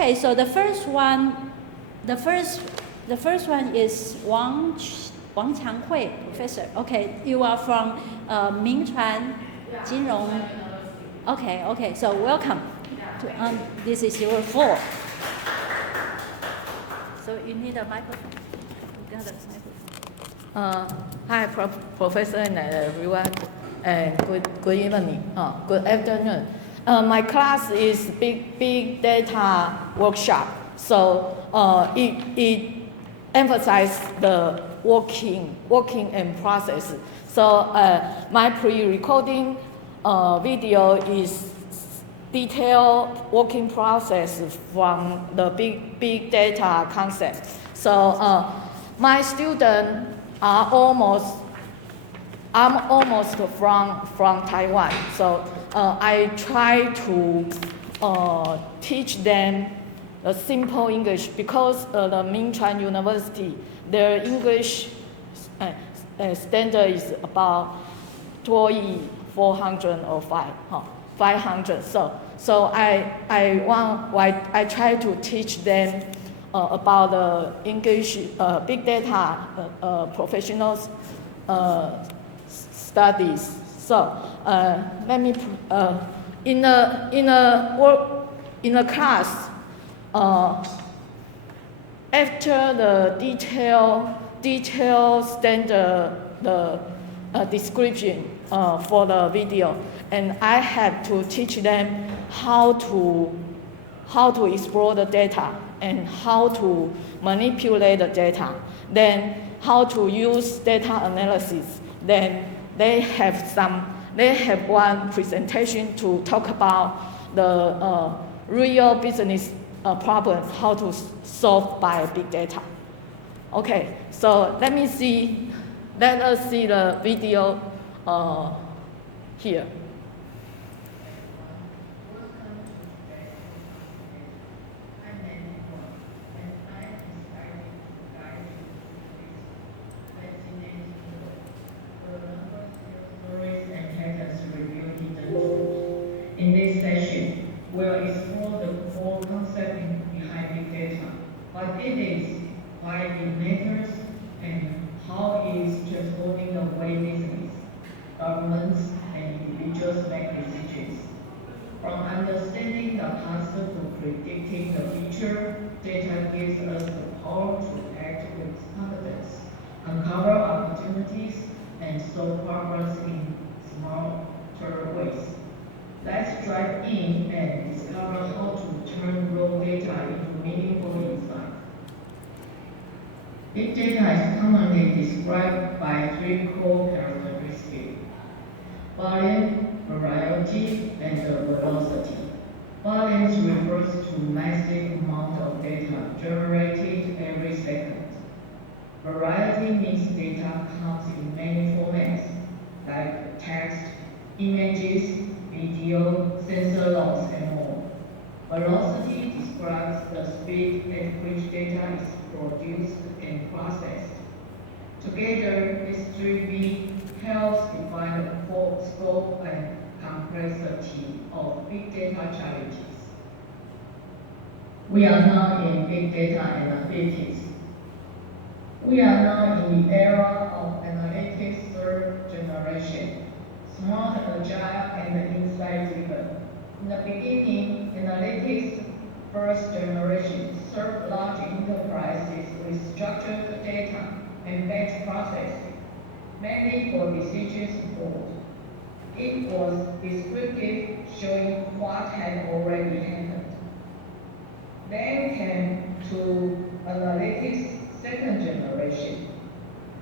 Okay, so the first one is Wang Chiang-Hui, professor. Okay, you are from Mingchuan Jinrong. Okay, so welcome. This is your floor. So you need a microphone. You got a microphone. Hi, Professor and everyone, and good evening. Good afternoon. My class is big data workshop. So it emphasizes the working and process. So my pre-recording video is detailed working process from the big data concept. So my students are almost from Taiwan. So I try to teach them a simple English because the Mingchuan University, their English standard is about 400 or 500. So I try to teach them about the English big data professional studies. So let me in a class after the detail standard description for the video, and I have to teach them how to explore the data and how to manipulate the data, then how to use data analysis. Then they have one presentation to talk about the real business problems, how to solve by big data. Okay, so let us see the video here. In this session, we'll explore the core concept behind big data, what it is, why it matters, and how it is transforming the way business, governments, and individuals make decisions. From understanding the past to predicting the future, data gives us the power to act with confidence, uncover opportunities, and solve problems in smarter ways. Let's dive in and discover how to turn raw data into meaningful insight. Big data is commonly described by three core characteristics: volume, variety, and velocity. Volume refers to massive amount of data generated every second. Variety means data comes in many formats, like text, images, video, sensor logs, and more. Velocity describes the speed at which data is produced and processed. Together, these three B helps define the full scope and complexity of big data challenges. We are now in big data analytics. We are now in the era of analytics third generation. Smart, agile, and insight-driven. In the beginning, analytics first generation served large enterprises with structured data and batch processing, mainly for decision support. It was descriptive, showing what had already happened. Then came to analytics second generation,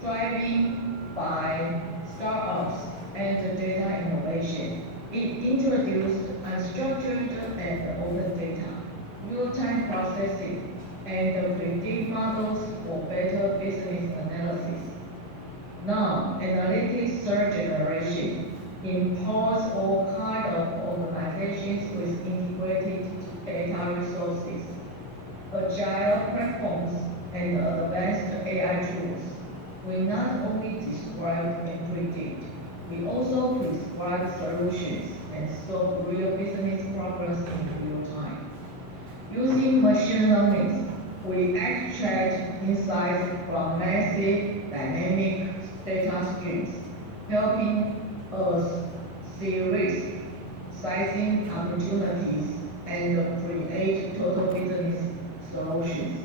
driven by startups and data innovation. It introduced unstructured and open data, real-time processing, and predictive models for better business analysis. Now, analytics third generation empowers all kinds of organizations with integrated data resources, agile platforms, and advanced AI tools. We not only describe and predict, we also prescribe solutions and solve real business problems in real time. Using machine learning, we extract insights from massive dynamic data streams, helping us see risk, sizing opportunities, and create total business solutions.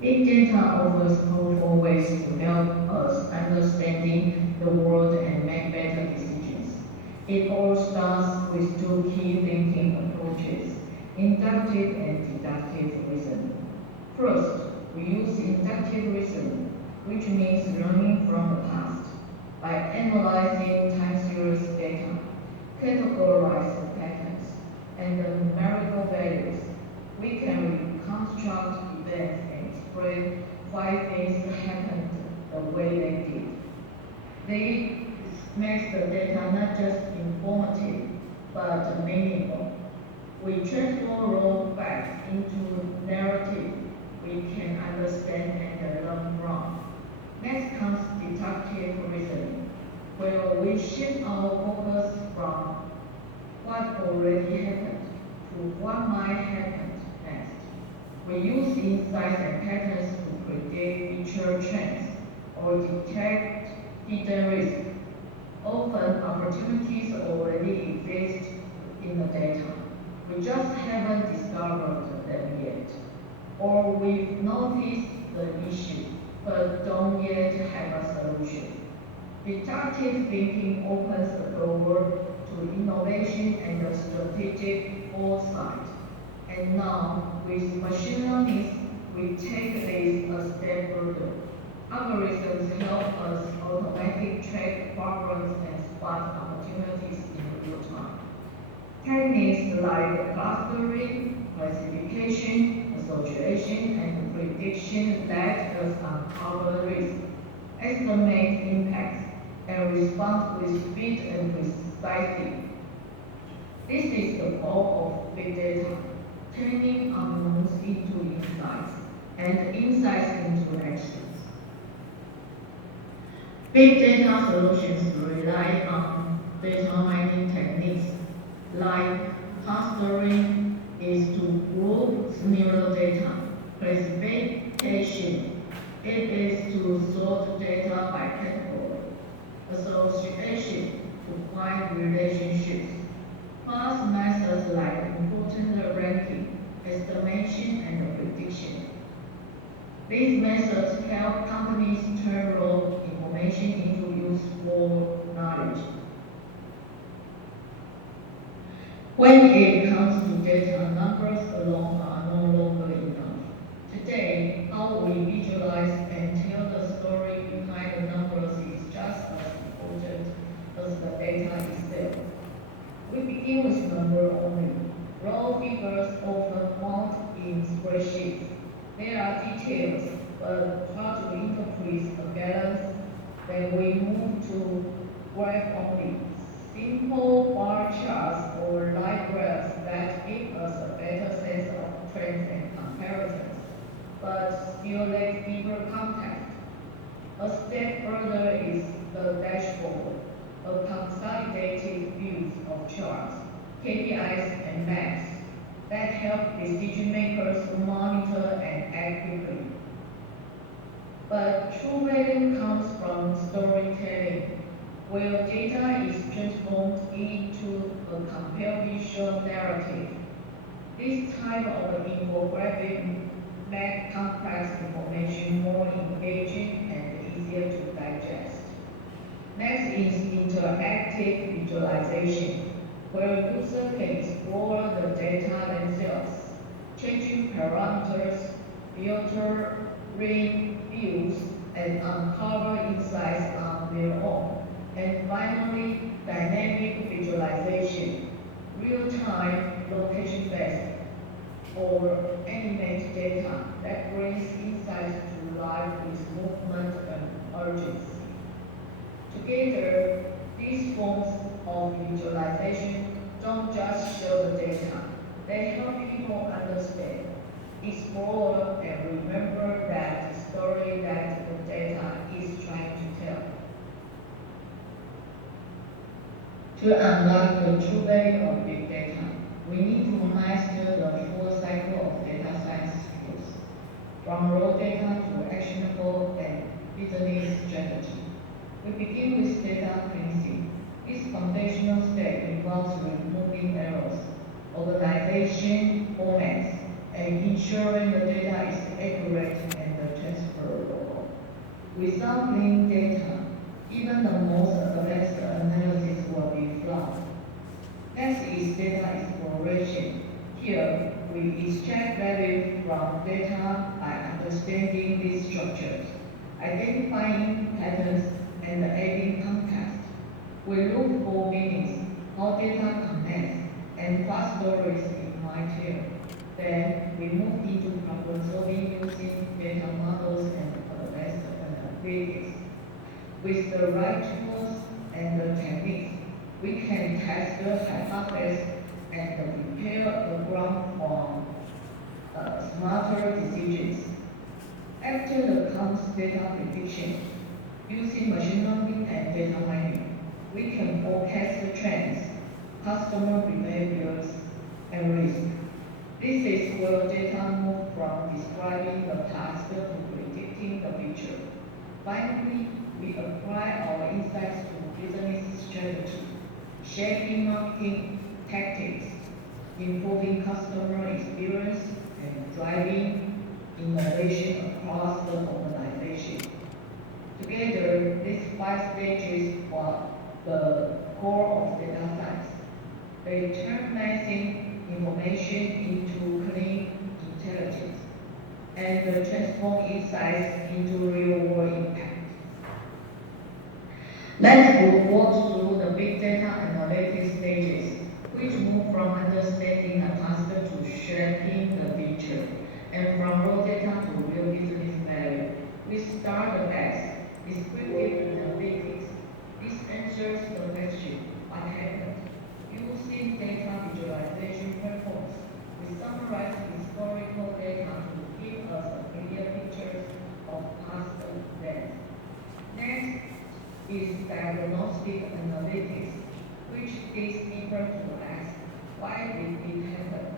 Big data offers powerful ways to help us understanding the world and make better decisions. It all starts with two key thinking approaches, inductive and deductive reasoning. First, we use inductive reasoning, which means learning from the past. By analyzing time series data, categorize patterns, and the numerical values, we can reconstruct events and explain why things happened the way they did. This makes the data not just informative, but meaningful. We transform raw facts into narrative we can understand and learn from. Next comes deductive reasoning, where we shift our focus from what already happened to what might happen next. We use insights and patterns to predict future trends or detect hidden risks. Often, opportunities already exist in the data. We just haven't discovered them yet. Or we've noticed the issue, but don't yet have a solution. Deductive thinking opens the door to innovation and strategic foresight. And now, with machine learning, we take this a step further. Algorithms help us automatically track problems and spot opportunities in real time. Techniques like clustering, classification, association, and prediction let us uncover risk, estimate impacts, and respond with speed and precisely. This is the goal of big data, turning unknowns into insights, and insights into actions. Big data solutions rely on data mining techniques like clustering is to group similar data. Classification, it is to sort data by category. Association, to find relationships. Plus methods like important ranking, estimation, and prediction. These methods help companies turn raw information into useful knowledge. When it comes to data, numbers alone are no longer enough. Today, how we visualize and tell the story behind the numbers is just as important as the data itself. We begin with number only. Raw figures often found in spreadsheets. There are details, but hard to interpret a balance. Then we move to graph only. Simple bar charts or line graphs that give us a better sense of trends and comparisons, but still lack deeper context. A step further is the dashboard, a consolidated view of charts, KPIs, and maps that help decision makers monitor and act quickly. But true value comes from storytelling, where data is transformed into a compelling visual narrative. This type of infographic makes complex information more engaging and easier to digest. Next is interactive visualization, where users can explore the data themselves, changing parameters, filtering views, and uncover insights on their own. And finally, dynamic visualization, real-time location-based or animate data that brings insights to life with movement and urgency. Together, these forms of visualization don't just show the data, they help people understand, explore, and remember that story that the data is trying to tell. To unlock the true value of big data, we need to master the full cycle of data science skills, from raw data to actionable and business strategy. We begin with data cleansing. This foundational step involves removing errors, organization formats, and ensuring the data is accurate and transferable. Without clean data, even the most advanced analysis will be flawed. Next is data exploration. Here, we extract value from data by understanding these structures, identifying patterns, and adding context. We look for meanings, how data connects, and what stories it might tell. Then, we move into problem solving using data models and advanced analytics. With the right tools and the techniques, we can test the hypothesis and prepare the ground for smarter decisions. After the comes data prediction, using machine learning and data mining, we can forecast the trends, customer behaviors, and risk. This is where data moves from describing the past to predicting the future. Finally, we apply our insights to business strategy, shaping marketing tactics, improving customer experience, and driving innovation across the organization. Together, these 5 stages are the core of data science. They turn messy information into clean intelligence and transform insights into real-world impact. Let's walk through the big data analytics stages, which move from understanding the past to shaping the future, and from raw data to real business value. We start the best, descriptive analytics. This answers the question, what happened? Using data visualization platforms, we summarize historical data to give us a clear picture of past events. Next is diagnostic analytics, which digs deeper to ask, why did it happen?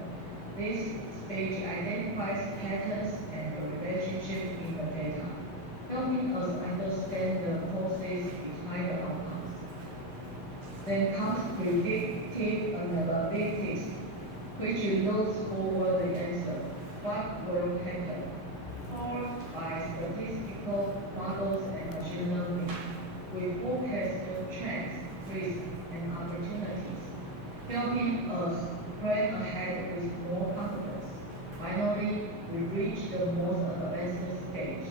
This stage identifies patterns and relationships in the data, helping us understand the causes behind the outcomes. Then comes predictive analytics, which looks forward the answer, what will happen, powered by statistical models and machine learning. We forecast the trends, risks, and opportunities, helping us plan ahead with more confidence. Finally, we reach the most advanced stage,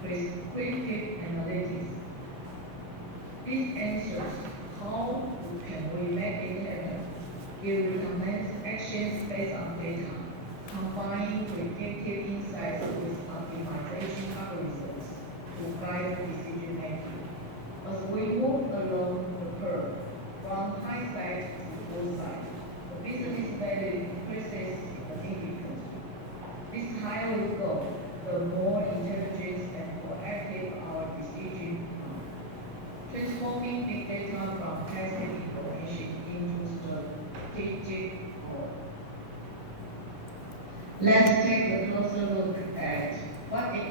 prescriptive analytics. This answers how can we make it happen. It recommends actions based on data, combining predictive insights with optimization algorithms to guide decision making. As we move along the curve, from hindsight to foresight, the business value increases significantly. This higher we go, the more intelligent and proactive our decisions become, transforming big data from passive information into strategic power. Let's take a closer look at what it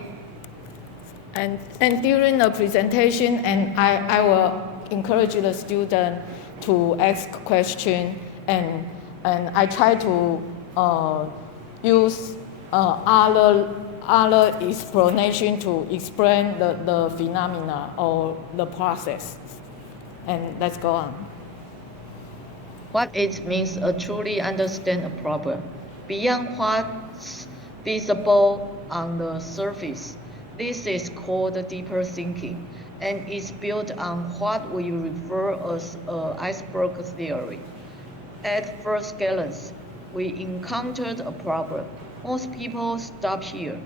And during the presentation, and I will encourage the student to ask questions, and I try to use other explanation to explain the phenomena or the process. And let's go on. What it means to truly understand a problem, beyond what's visible on the surface. This is called deeper thinking, and is built on what we refer as iceberg theory. At first glance, we encountered a problem. Most people stop here,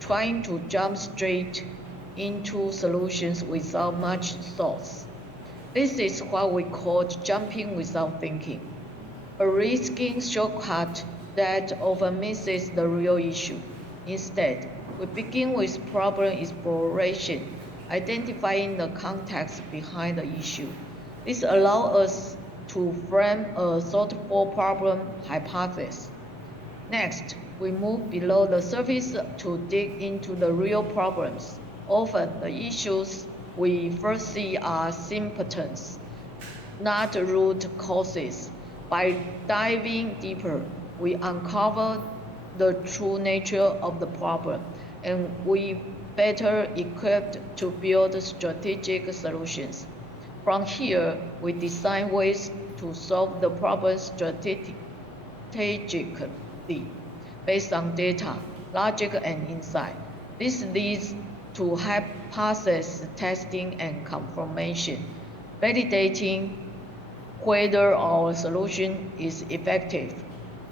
trying to jump straight into solutions without much thought. This is what we call jumping without thinking, a risky shortcut that often misses the real issue. Instead, we begin with problem exploration, identifying the context behind the issue. This allows us to frame a thoughtful problem hypothesis. Next, we move below the surface to dig into the real problems. Often, the issues we first see are symptoms, not root causes. By diving deeper, we uncover the true nature of the problem, and we better equipped to build strategic solutions. From here, we design ways to solve the problem strategically, based on data, logic, and insight. This leads to hypothesis testing and confirmation, validating whether our solution is effective.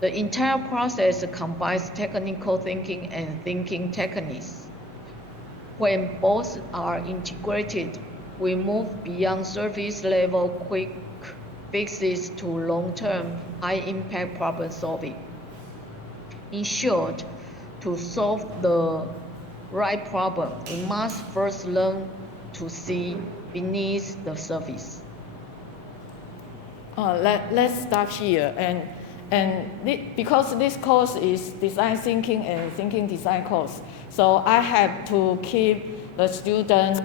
The entire process combines technical thinking and thinking techniques. When both are integrated, we move beyond surface-level quick fixes to long-term, high-impact problem solving. In short, to solve the right problem, we must first learn to see beneath the surface. Let's start here, because this course is design thinking and thinking design course, so I have to keep the student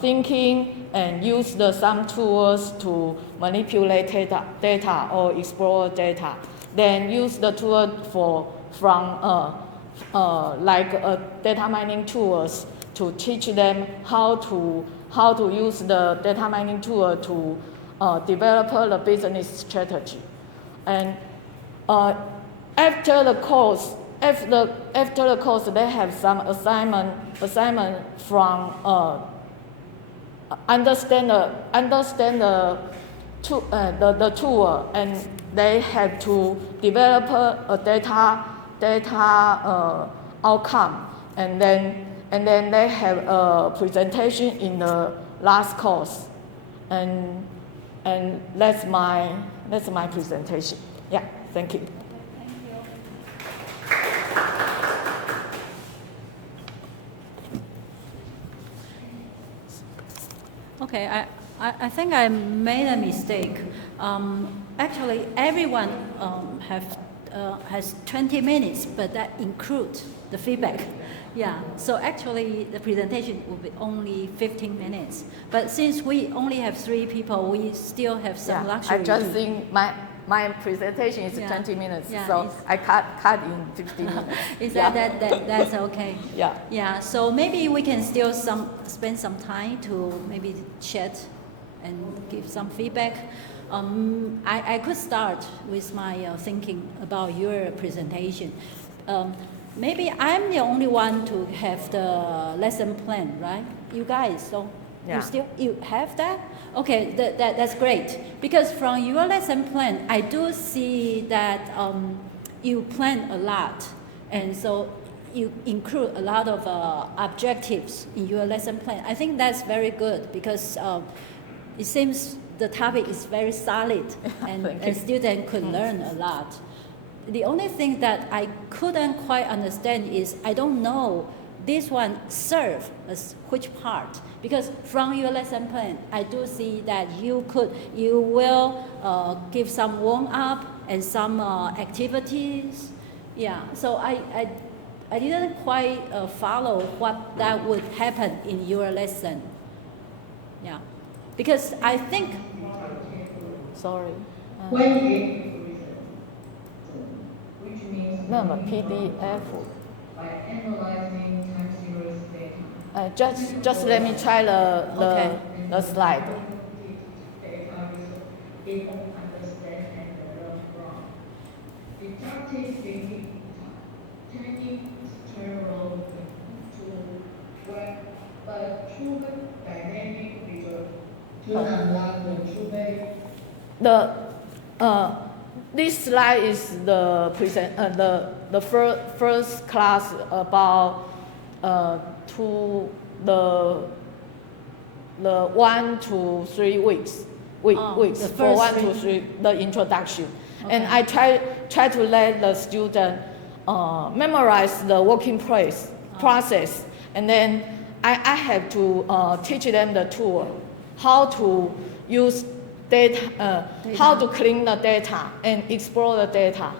thinking and use some tools to manipulate data or explore data. Then use the tool like data mining tools to teach them how to use the data mining tool to develop the business strategy. And after the course, they have some assignment from understand the tool, and they have to develop a data outcome, and then they have a presentation in the last course, and that's my presentation. Yeah, thank you. Okay, I think I made a mistake. Actually, everyone has 20 minutes, but that includes the feedback. Yeah, so actually the presentation will be only 15 minutes. But since we only have 3 people, we still have some luxury. I just think my presentation is 20 minutes, so I cut in 15 minutes. That's okay? Yeah. Yeah, so maybe we can still spend some time to maybe chat and give some feedback. I could start with my thinking about your presentation. Maybe I'm the only one to have the lesson plan, right? You guys, so you have that? Okay, that's great. Because from your lesson plan, I do see that you plan a lot, and so you include a lot of objectives in your lesson plan. I think that's very good because it seems the topic is very solid, and students could learn a lot. The only thing that I couldn't quite understand is I don't know this one serve as which part, because from your lesson plan I do see that you will give some warm up and some activities. Yeah, so I didn't quite follow what that would happen in your lesson. Yeah, because I think sorry. Which means PDF. by analyzing time series data. Just let me try the slide. People understand and learn from. Deductive thinking, turning sterile to work, but true dynamic visual to unlock the true value. This slide is the first class about to the 1 to 3 weeks for 1 to 3 the introduction, and I try to let the student memorize the working process, and then I have to teach them the tool, how to use data, how to clean the data and explore the data.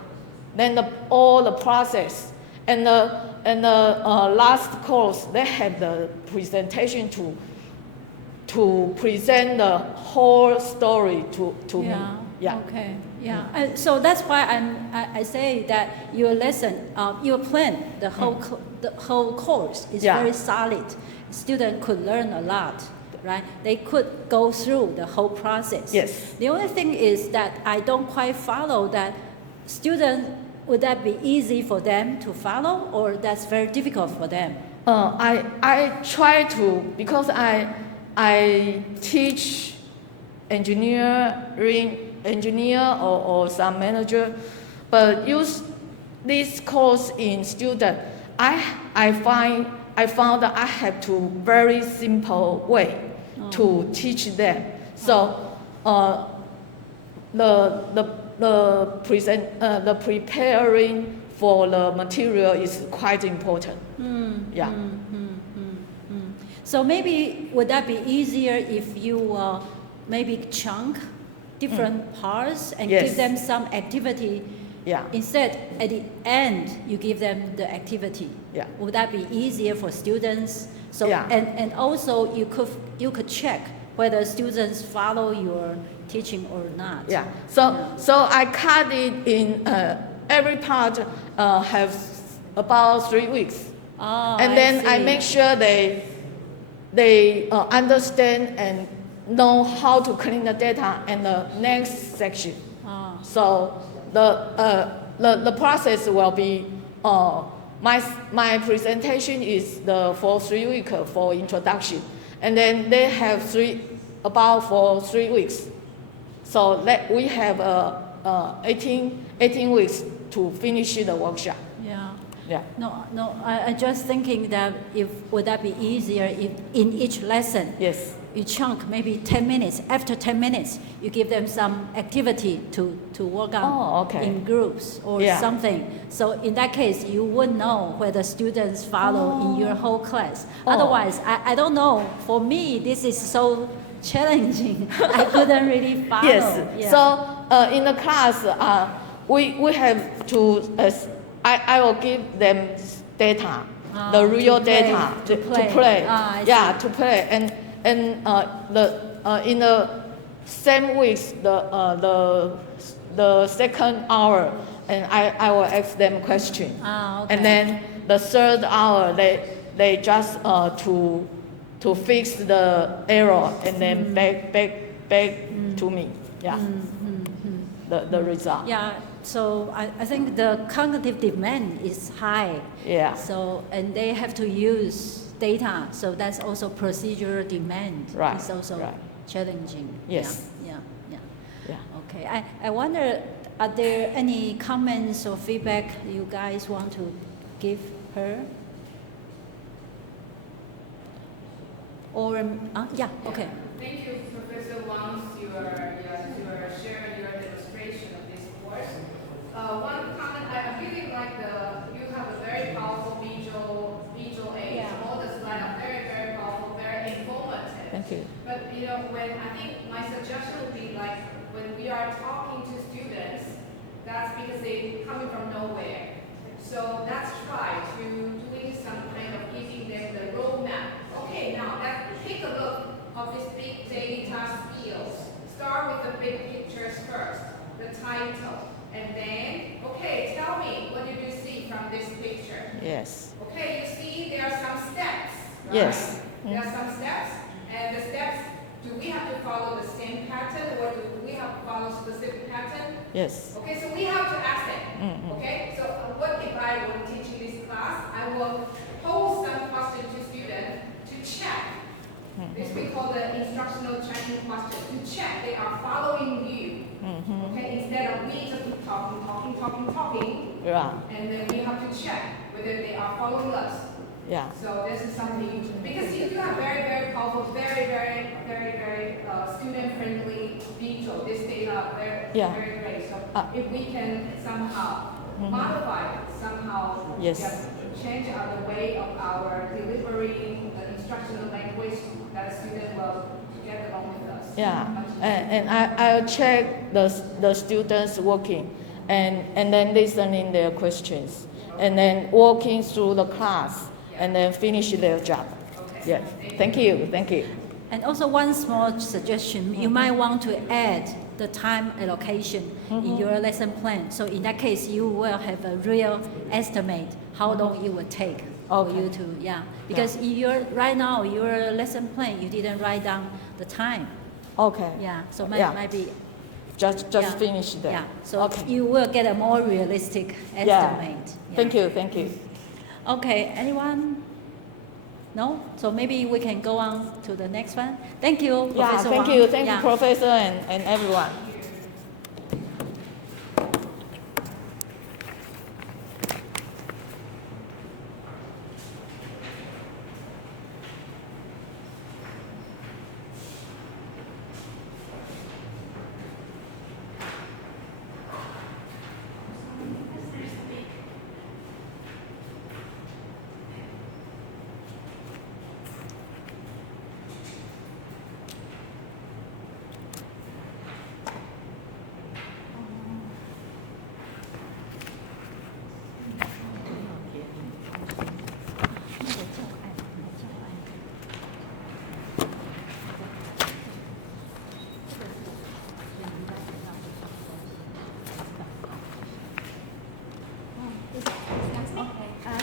Then all the process. And the last course, they have the presentation to present the whole story to me. Yeah. Okay. Yeah. So that's why I say that your lesson, your plan, the whole course is very solid. Students could learn a lot, right? They could go through the whole process. Yes. The only thing is that I don't quite follow that students. Would that be easy for them to follow, or that's very difficult for them? I try to, because I teach engineer or some manager, but use this course in student. I found that I have to very simple way to teach them. So the preparing for the material is quite important. Yeah. So maybe would that be easier if you maybe chunk different parts and give them some activity? Yeah. Instead, at the end, you give them the activity. Yeah. Would that be easier for students? So and also you could check whether students follow your teaching or not. Yeah. So I cut it in every part have about 3 weeks. And then I make sure they understand and know how to clean the data in the next section. So the process will be my presentation is for 3 weeks for introduction, and then they have for 3 weeks. So we have 18 weeks to finish the workshop. Yeah. No. I just thinking that would that be easier if in each lesson you chunk maybe 10 minutes. After 10 minutes, you give them some activity to work on in groups or something. So in that case, you would know whether students follow in your whole class. Otherwise, I don't know. For me, this is so challenging. I couldn't really follow. Yes. Yeah. So in the class, we have to. I will give them data, the real data to play. To play. And in the same weeks, the second hour, and I will ask them question. And then the third hour, they just to fix the error and then back to me. Yeah. The result. Yeah. So I think the cognitive demand is high. Yeah. So and they have to use data. So that's also procedural demand. Right. It's also challenging. Yes. Yeah. Okay. I wonder, are there any comments or feedback you guys want to give her? Or okay. Thank you, Professor Wang, for sharing your demonstration of this course. One comment, I really like you have a very powerful visual aid. All the slides are very, very powerful, very informative. Thank you. But when I think my suggestion would be like when we are talking to students, that's because they're coming from nowhere. So let's try to doing some kind of giving them the roadmap. Okay, now let's take a look of this big daily task fields. Start with the big pictures first, the title, and then, okay, tell me, what did you see from this picture? Yes. Okay, you see there are some steps, right? Yes. There are some steps, and the steps, do we have to follow the same pattern, or do we have to follow specific pattern? Yes. Okay, so we have to ask them. Okay, so what if I were teaching this class? I will pose some questions to students to check. This we call the instructional checking question, to check they are following you. Okay, instead of we just keep talking. Yeah. And then we have to check whether they are following us. Yeah. So this is something, because you do have very, very powerful, very, very, very, very student-friendly visual. This data very great. So if we can somehow modify it, somehow change the way of our delivering the instructional language, that a student will get along with us. Yeah, and I'll check the students working and then listening their questions and then walking through the class and then finish their job. Okay. Yeah, thank you. And also one small suggestion, you might want to add the time allocation in your lesson plan. So in that case, you will have a real estimate how long it would take for you to, because right now, your lesson plan, you didn't write down the time. Okay. Yeah, so might be. Just finish that. Yeah, so you will get a more realistic estimate. Yeah. Thank you. Okay, anyone? No? So maybe we can go on to the next one. Thank you, Professor Wang. Thank you, Professor and everyone.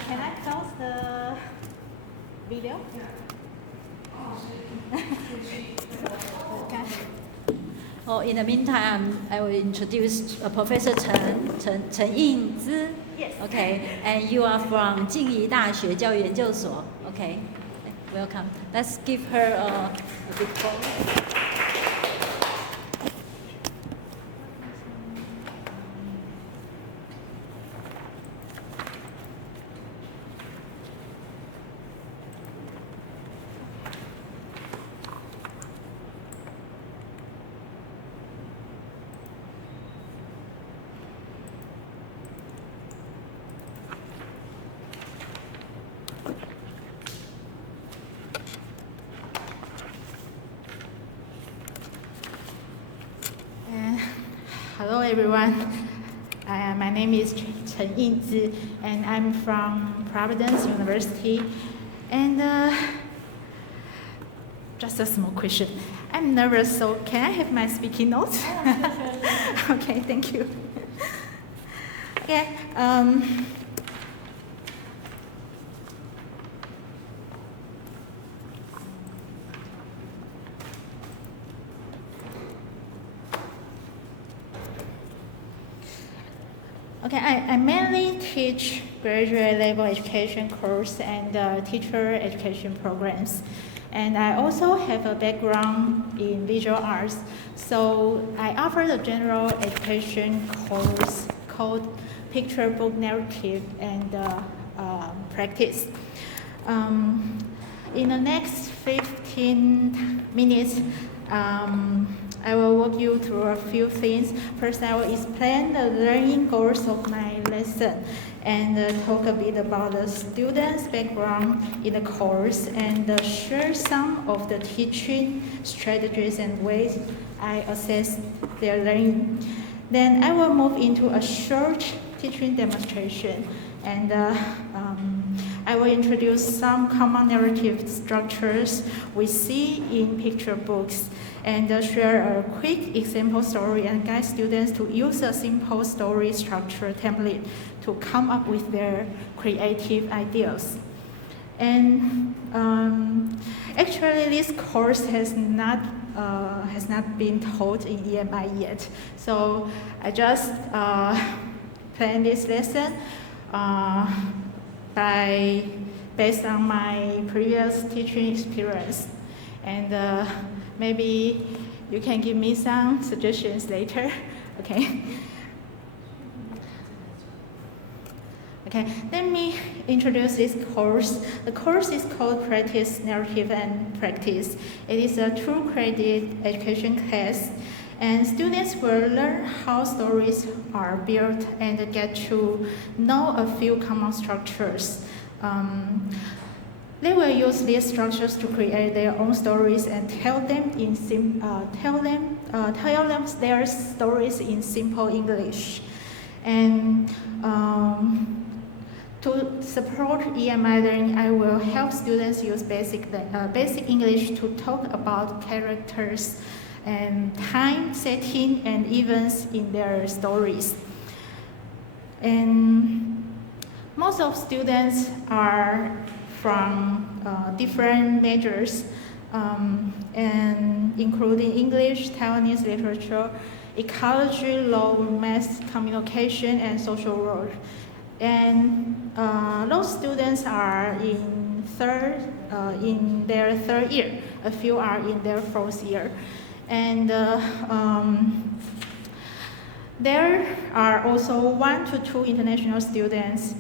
Can I pause the video? Oh, in the meantime, I will introduce Professor Chen Ying-Tze. Yes. Okay, and you are from 静宜大学教育研究所. Okay, welcome. Let's give her a big applause. Hello everyone, my name is Chen Ying-Tze and I'm from Providence University. And just a small question. I'm nervous, so can I have my speaking notes? Sure. Okay, thank you. Okay. Okay, I mainly teach graduate level education course and teacher education programs. And I also have a background in visual arts. So I offer the general education course called Picture Book Narrative and Practice. In the next 15 minutes, I will walk you through a few things. First, I will explain the learning goals of my lesson and talk a bit about the students' background in the course and share some of the teaching strategies and ways I assess their learning. Then I will move into a short teaching demonstration and I will introduce some common narrative structures we see in picture books and share a quick example story and guide students to use a simple story structure template to come up with their creative ideas. And actually, this course has not been taught in EMI yet. So I just planned this lesson based on my previous teaching experience. And maybe you can give me some suggestions later. Okay. Okay, let me introduce this course. The course is called Practice, Narrative, and Practice. It is a true credit education class, and students will learn how stories are built and get to know a few common structures. They will use these structures to create their own stories and tell them their stories in simple English. And to support EMI learning, I will help students use basic English to talk about characters and time, setting, and events in their stories. And most of students are from different majors, and including English, Taiwanese literature, ecology, law, math, communication, and social work. And those students are in their third year. A few are in their fourth year. And there are also 1 to 2 international students,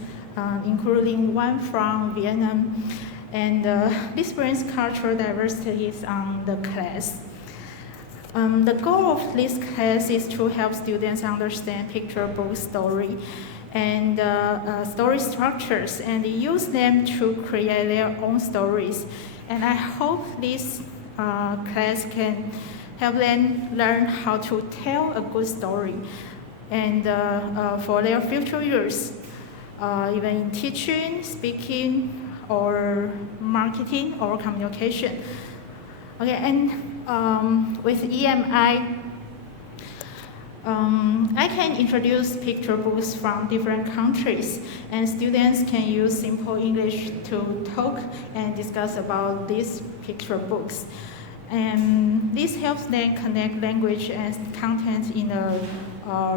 including one from Vietnam. And this brings cultural diversity on the class. The goal of this class is to help students understand picture book story and story structures and use them to create their own stories. And I hope this class can help them learn how to tell a good story and for their future years, even in teaching, speaking, or marketing or communication. Okay, and with EMI, I can introduce picture books from different countries, and students can use simple English to talk and discuss about these picture books. And this helps them connect language and content in a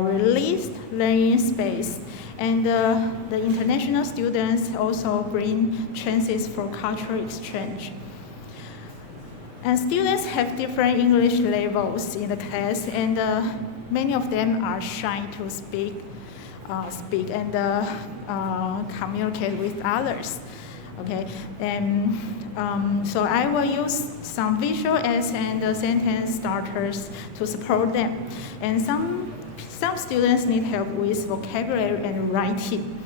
released learning space. And the international students also bring chances for cultural exchange. And students have different English levels in the class, and many of them are shy to speak and communicate with others. Okay, and so I will use some visual aids and sentence starters to support them. And some students need help with vocabulary and writing,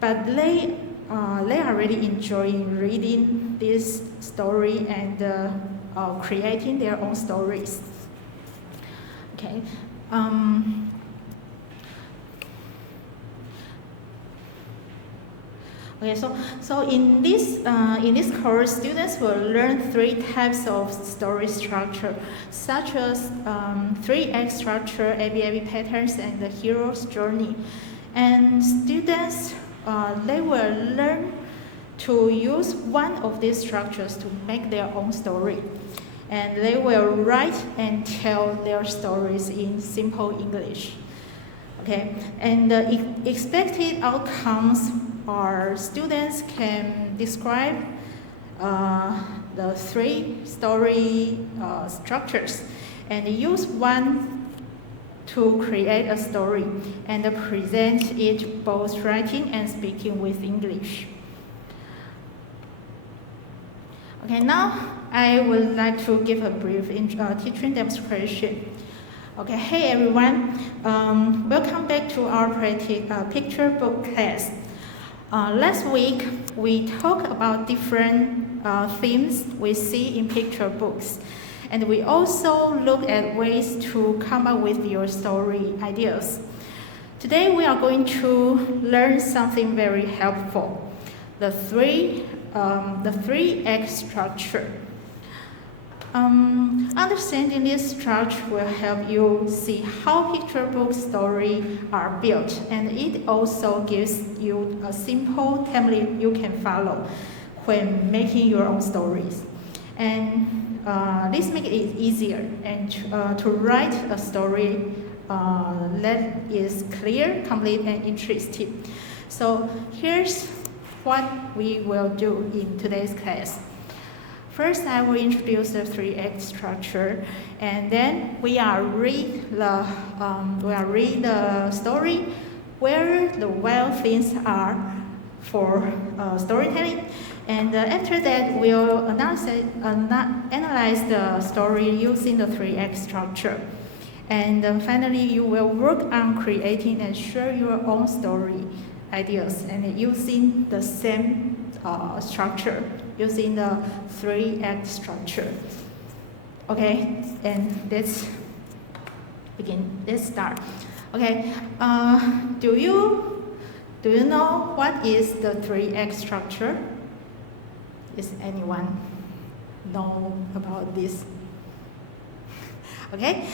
but they are really enjoying reading this story and creating their own stories. Okay. Okay, so in this course, students will learn 3 types of story structure, such as 3-act structure, ABAB patterns, and the hero's journey. And students, they will learn to use one of these structures to make their own story. And they will write and tell their stories in simple English. Okay, and the expected outcomes are students can describe the 3 story structures and use one to create a story and present it both writing and speaking with English. Okay, now I would like to give a brief teaching demonstration. Okay, hey everyone, welcome back to our picture book class. Last week, we talked about different themes we see in picture books. And we also look at ways to come up with your story ideas. Today, we are going to learn something very helpful, the 3-act structure. Understanding this structure will help you see how picture book stories are built, and it also gives you a simple template you can follow when making your own stories. And this makes it easier and to write a story that is clear, complete, and interesting. So here's what we will do in today's class. First, I will introduce the 3-act structure, and then we are read the story where the wild things are for storytelling, and after that, we'll analyze the story using the 3-act structure, and finally, you will work on creating and share your own story ideas and using the same structure using the 3-act structure. Okay, and let's begin. Let's start. Okay, do you know what is the 3-act structure? Does anyone know about this? Okay.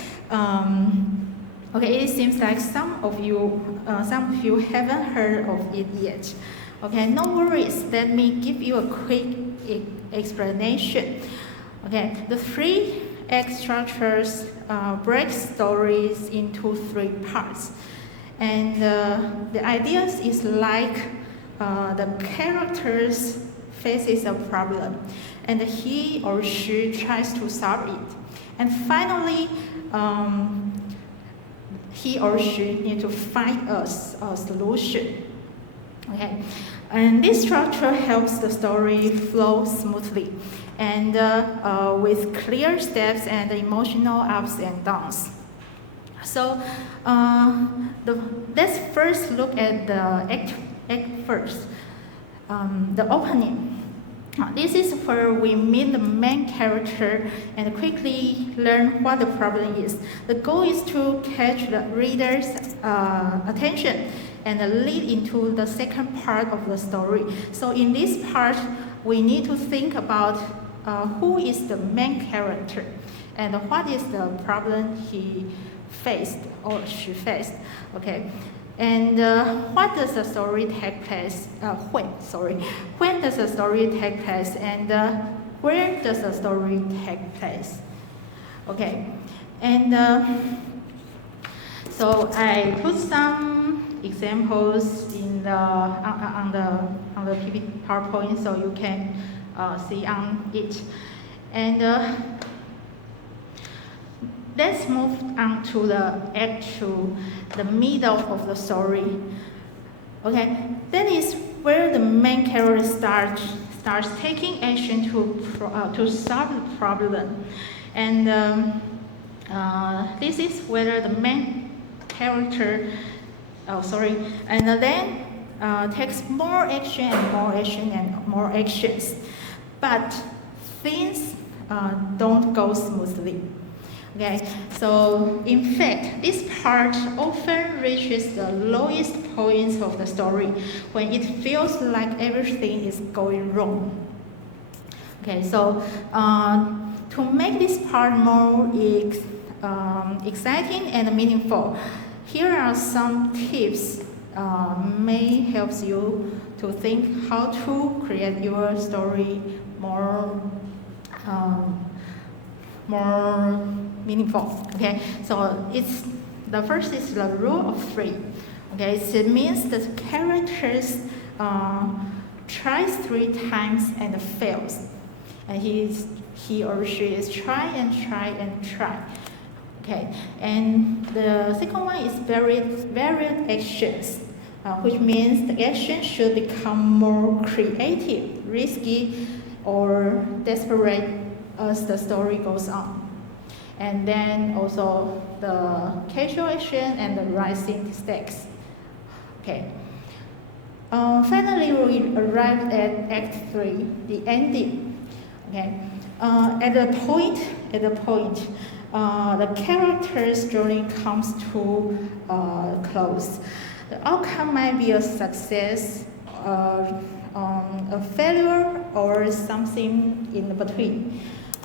Okay, it seems like some of you haven't heard of it yet. Okay, no worries. Let me give you a quick explanation. Okay, the 3-act structures break stories into 3 parts, and the idea is like the characters faces a problem, and he or she tries to solve it, and finally, he or she needs to find a solution. Okay, and this structure helps the story flow smoothly, and with clear steps and emotional ups and downs. So let's first look at the act first, the opening. This is where we meet the main character and quickly learn what the problem is. The goal is to catch the reader's attention and lead into the second part of the story. So in this part, we need to think about who is the main character and what is the problem he faced or she faced. Okay. And what does the story take place? When does the story take place? And where does the story take place? Okay, and so I put some examples in on the PowerPoint so you can see on it. And let's move on to the act 2, the middle of the story. Okay, that is where the main character starts taking action to solve the problem, and this is where the main character, and then takes more action and more action and more actions, but things don't go smoothly. Okay, so in fact, this part often reaches the lowest points of the story when it feels like everything is going wrong. Okay, so to make this part more exciting and meaningful, here are some tips may help you to think how to create your story more meaningful. Okay, so the first is the rule of 3. Okay, so it means the characters tries 3 times and fails, and he or she is try and try and try. Okay, and the second one is varied actions, which means the action should become more creative, risky, or desperate as the story goes on. And then also the casual action and the rising stakes. Okay. Finally, we arrived at Act 3, the ending. Okay. At the point, the character's journey comes to close. The outcome might be a success, a failure, or something in between.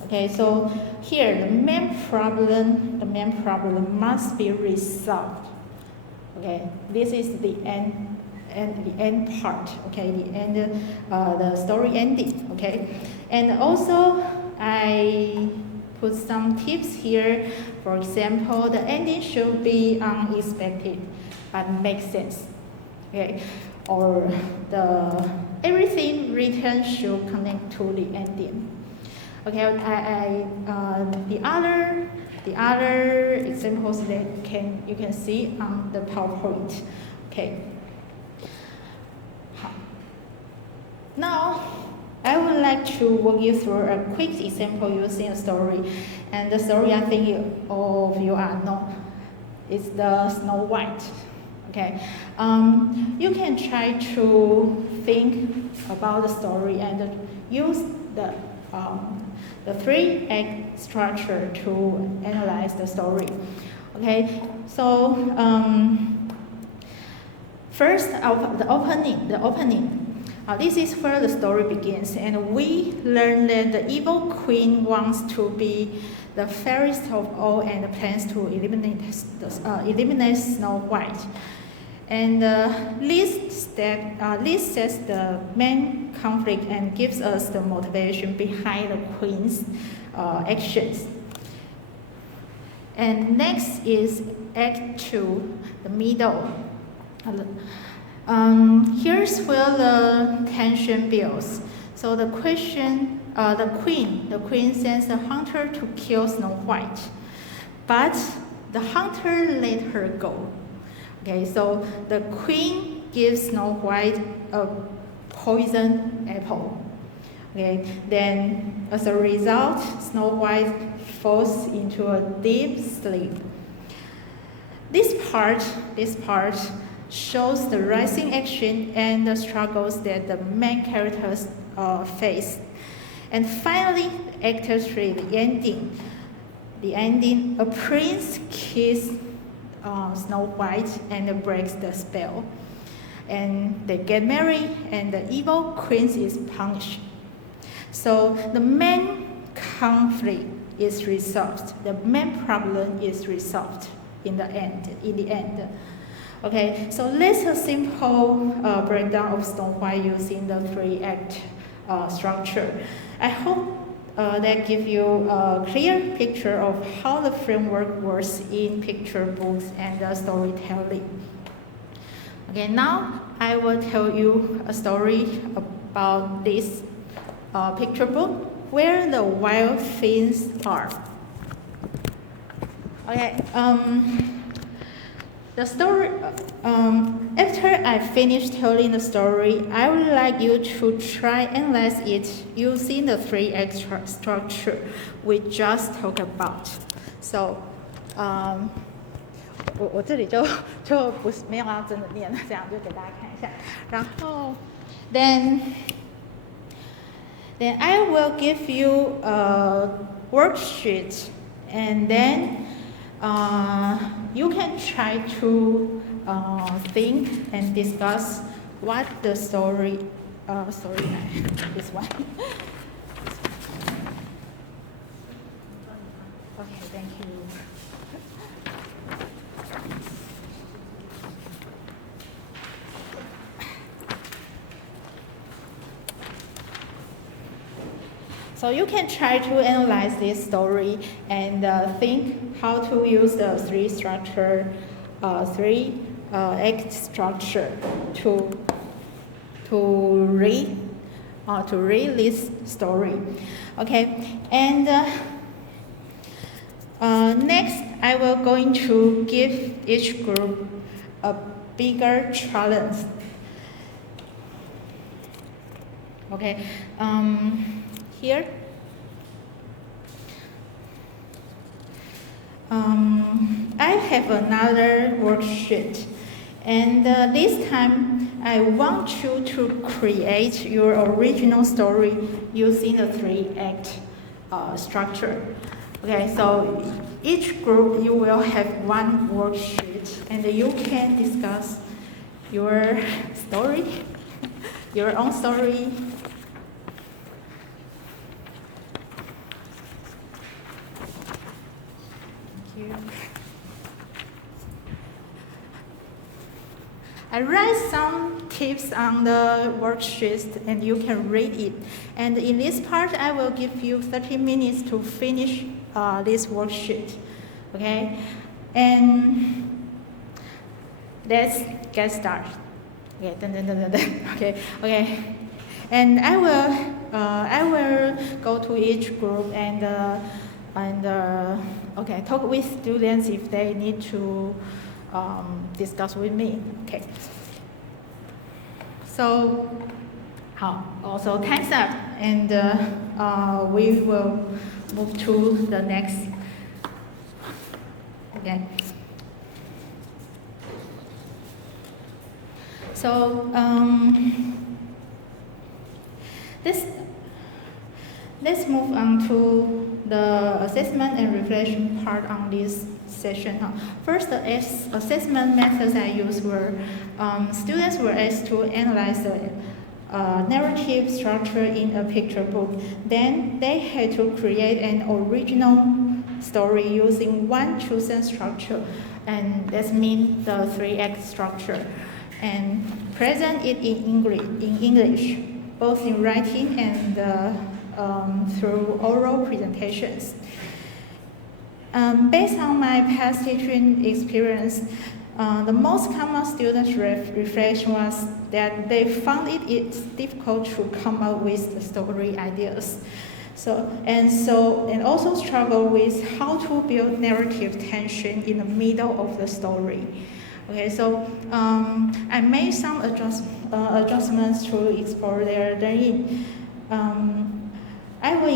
Okay, so here the main problem must be resolved. Okay, this is the end part. Okay, the story ending. Okay, and also I put some tips here. For example, the ending should be unexpected but make sense. Okay, or everything written should connect to the ending. Okay, the other examples that you can see on the PowerPoint. Okay. Now, I would like to walk you through a quick example using a story, and the story I think all of you know. It's the Snow White. Okay, you can try to think about the story and use the 3-act structure to analyze the story. Okay, so first, the opening. This is where the story begins, and we learn that the evil queen wants to be the fairest of all and plans to eliminate Snow White. And this sets the main conflict and gives us the motivation behind the queen's actions. And next is Act 2, the middle. Here's where the tension builds. So the queen sends the hunter to kill Snow White, but the hunter let her go. Okay, so the queen gives Snow White a poison apple. Okay, then as a result, Snow White falls into a deep sleep. This part shows the rising action and the struggles that the main characters face. And finally, Act 3, the ending. The ending, a prince kisses Snow White and breaks the spell. And they get married, and the evil queen is punished. So the main conflict is resolved. The main problem is resolved in the end. Okay, so let's a simple breakdown of Snow White using the 3-act structure. I hope that gives you a clear picture of how the framework works in picture books and storytelling. Okay, now I will tell you a story about this picture book where the wild things are. Okay, the story, after I finish telling the story, I would like you to try and analyze it using the 3-act structure we just talked about. So, 我这里就不是没有要真的念，这样就给大家看一下。然后 then I will give you a worksheet, and then you can try to think and discuss what the story. This one. Okay, thank you. So you can try to analyze this story and think how to use the 3-act structure to read this story. Okay, and next I will going to give each group a bigger challenge. Okay. Here, I have another worksheet, and this time I want you to create your original story using the 3-act structure. Okay, so each group you will have one worksheet, and you can discuss your story, your own story. I write some tips on the worksheet and you can read it. And in this part, I will give you 30 minutes to finish this worksheet. Okay? And let's get started. Okay, okay. And I will go to each group and talk with students if they need to discuss with me. Okay. So, also time's up, and we will move to the next. Okay. So let's move on to the assessment and reflection part on this session. First, the assessment methods I used were students were asked to analyze the narrative structure in a picture book. Then they had to create an original story using one chosen structure, and that means the 3-act structure, and present it in English, both in writing and through oral presentations. Based on my past teaching experience, the most common students' reflection was that they found it difficult to come up with the story ideas. And also struggle with how to build narrative tension in the middle of the story. Okay, so I made some adjustments to explore their learning. I will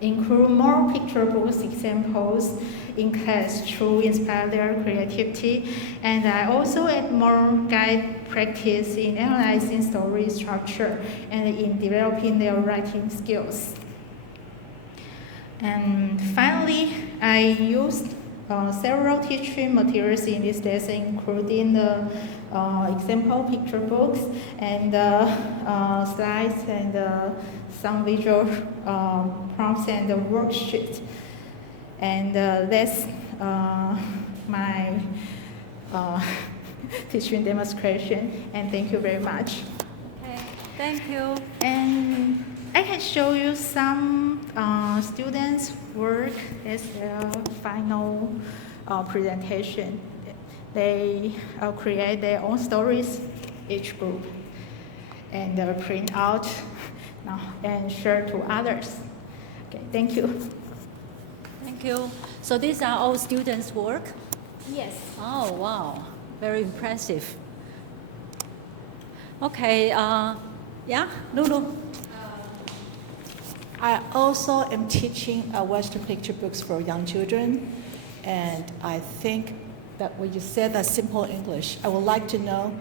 include more picture books examples in class to inspire their creativity, and I also add more guide practice in analyzing story structure and in developing their writing skills. And finally, I used several teaching materials in this lesson, including the example picture books and slides and some visual prompts and worksheets. And that's my teaching demonstration, and thank you very much. Okay, thank you. And I can show you some students' work as their final presentation. They create their own stories, each group, and print out and share to others. Okay, thank you. Thank you. So these are all students' work? Yes. Oh, wow. Very impressive. Okay, yeah, Lulu? I also am teaching Western picture books for young children, and I think that when you said that simple English, I would like to know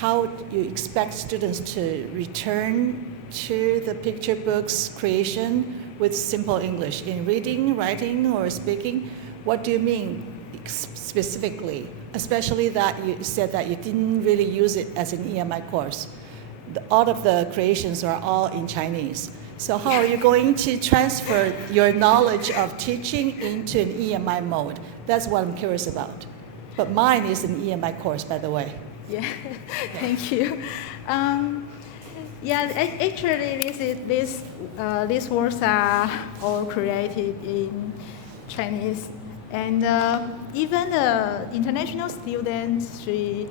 how you expect students to return to the picture books creation with simple English in reading, writing, or speaking. What do you mean specifically? Especially that you said that you didn't really use it as an EMI course. All of the creations are all in Chinese. So how are you going to transfer your knowledge of teaching into an EMI mode? That's what I'm curious about. But mine is an EMI course, by the way. Yeah, thank you. Yeah, actually, these works are all created in Chinese, and even the international students should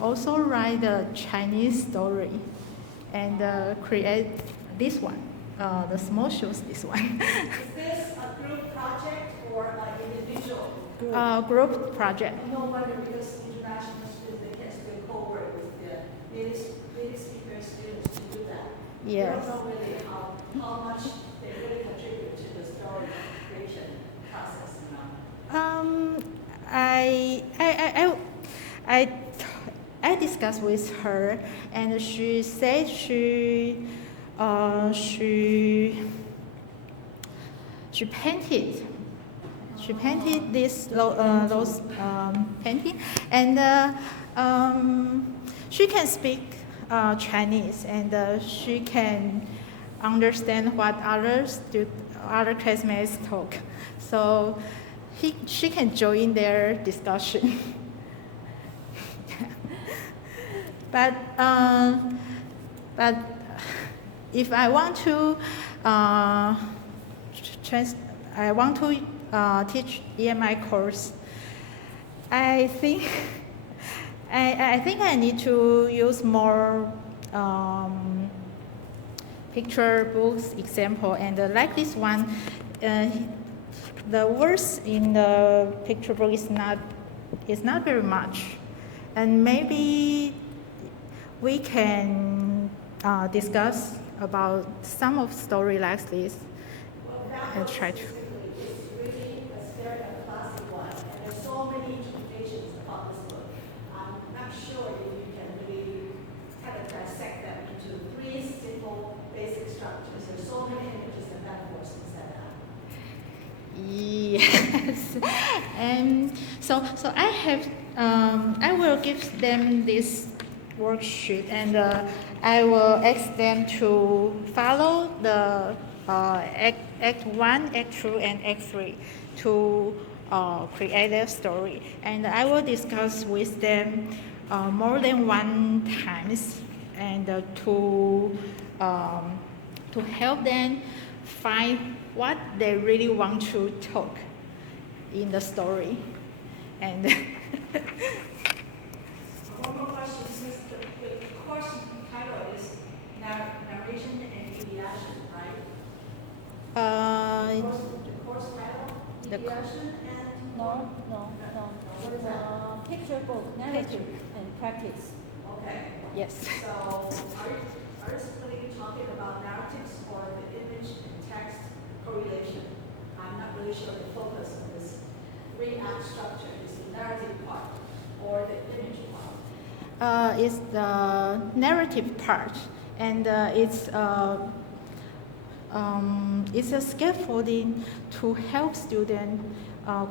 also write a Chinese story and create this one, the small shoes. This one. Is this a group project or an individual? Group project. No wonder, because international students, they can still co-work with the native speaker students to do that. Yes. They don't know really how much they really contribute to the story creation process. I discussed with her, and she said she painted. She painted those painting, and she can speak Chinese, and she can understand what other classmates talk. So she can join their discussion. But if I want to teach EMI course, I think I need to use more picture books example, and like this one, the words in the picture book is not very much, and maybe we can discuss about some of story like this and try to. It's really a very classic one, and there's so many interpretations about this book. Yes. And so I will give them this worksheet, and I will ask them to follow the Act 1, Act 2, and Act 3 to create their story. And I will discuss with them more than one times, and to help them find what they really want to talk in the story. And one more question, since the course title is narration and mediation, right? The course title, mediation and No. what is that? Picture book, narrative, and practice. Okay. Yes. So are you simply talking about narratives or the image and text correlation? I'm not really sure the focus of this 3-act structure is the narrative part or the image part. It's the narrative part, and it's a scaffolding to help students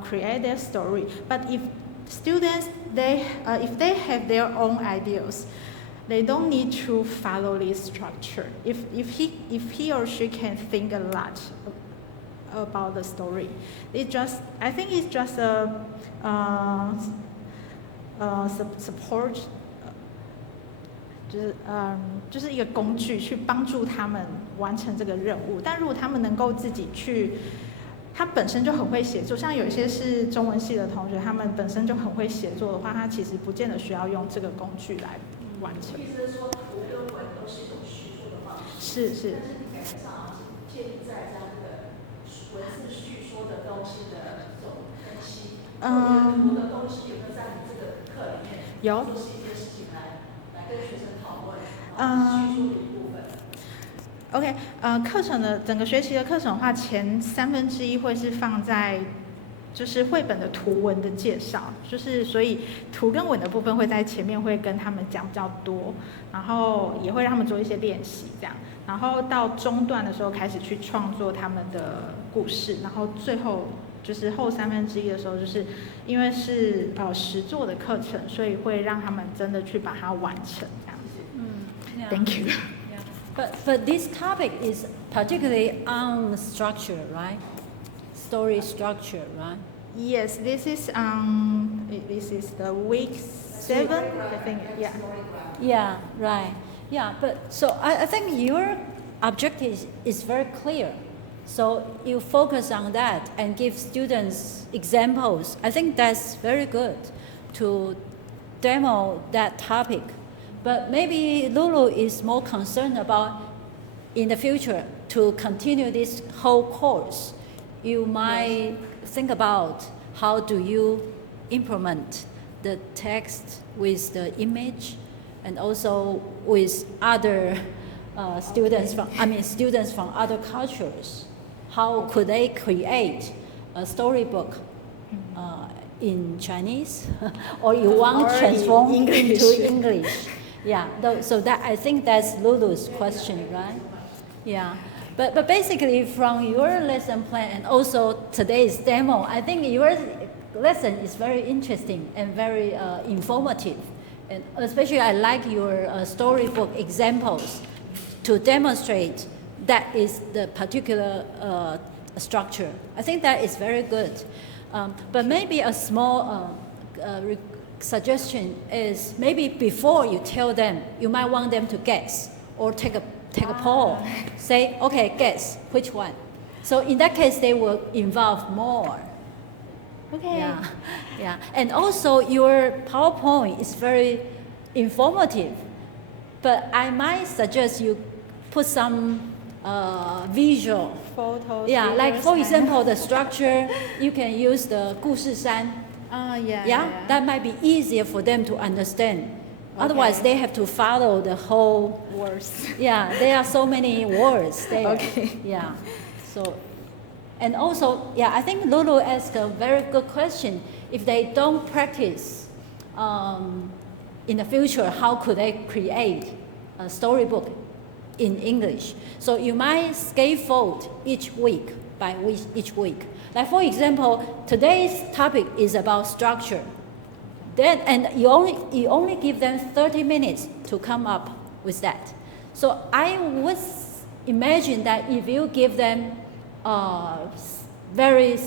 create their story. But if students if they have their own ideas, they don't need to follow this structure. If he or she can think a lot about the story, I think it's just a support. 就是一个工具去帮助他们完成这个任务。但如果他们能够自己去，他本身就很会写作，像有一些是中文系的同学，他们本身就很会写作的话，他其实不见得需要用这个工具来完成。意思是说，图跟文都是一种叙述的方是。式。但是你感觉上是建立在这样的文字叙说的东西的这种分析。图的东西有没有在你这个课里面有做是一件事情来跟学生讨论，叙述的一部分。OK， 课程的整个学期的课程的话，前1/3会是放在就是绘本的图文的介绍，就是所以图跟文的部分会在前面会跟他们讲比较多，然后也会让他们做一些练习这样，然后到中段的时候开始去创作他们的故事，然后最后就是后1/3的时候，就是因为是实作的课程，所以会让他们真的去把它完成这样子。Yeah. Thank you. But this topic is particularly on structure, right? Story structure, right? Yes, this is the week 7, I think. Yeah. Yeah, right. Yeah, but so I think your objective is very clear. So you focus on that and give students examples. I think that's very good to demo that topic. But maybe Lulu is more concerned about in the future to continue this whole course. You might think about how do you implement the text with the image and also with other students from other cultures. How could they to a storybook in Chinese, or you want to transform into English? Yeah, so that I think that's Lulu's question, right? Yeah, but basically from your lesson plan and also today's demo, I think your lesson is very interesting and very informative, and especially I like your storybook examples to demonstrate that is the particular structure. I think that is very good. But maybe a small suggestion is maybe before you tell them, you might want them to guess or take a poll. Say, okay, guess which one. So in that case, they will involve more. Okay. Yeah. And also your PowerPoint is very informative, but I might suggest you put some visual Photos. Yeah, like videos, for example, the structure, you can use the 故事山. Yeah. That might be easier for them to understand. Okay. Otherwise, they have to follow the whole Words. Yeah, there are so many words there. Okay. Yeah. So, and also, yeah, I think Lulu asked a very good question. If they don't practice in the future, how could they create a storybook in English? So you might scaffold each week by each week. Like for example, today's topic is about structure. Then, and you only give them 30 minutes to come up with that. So I would imagine that if you give them very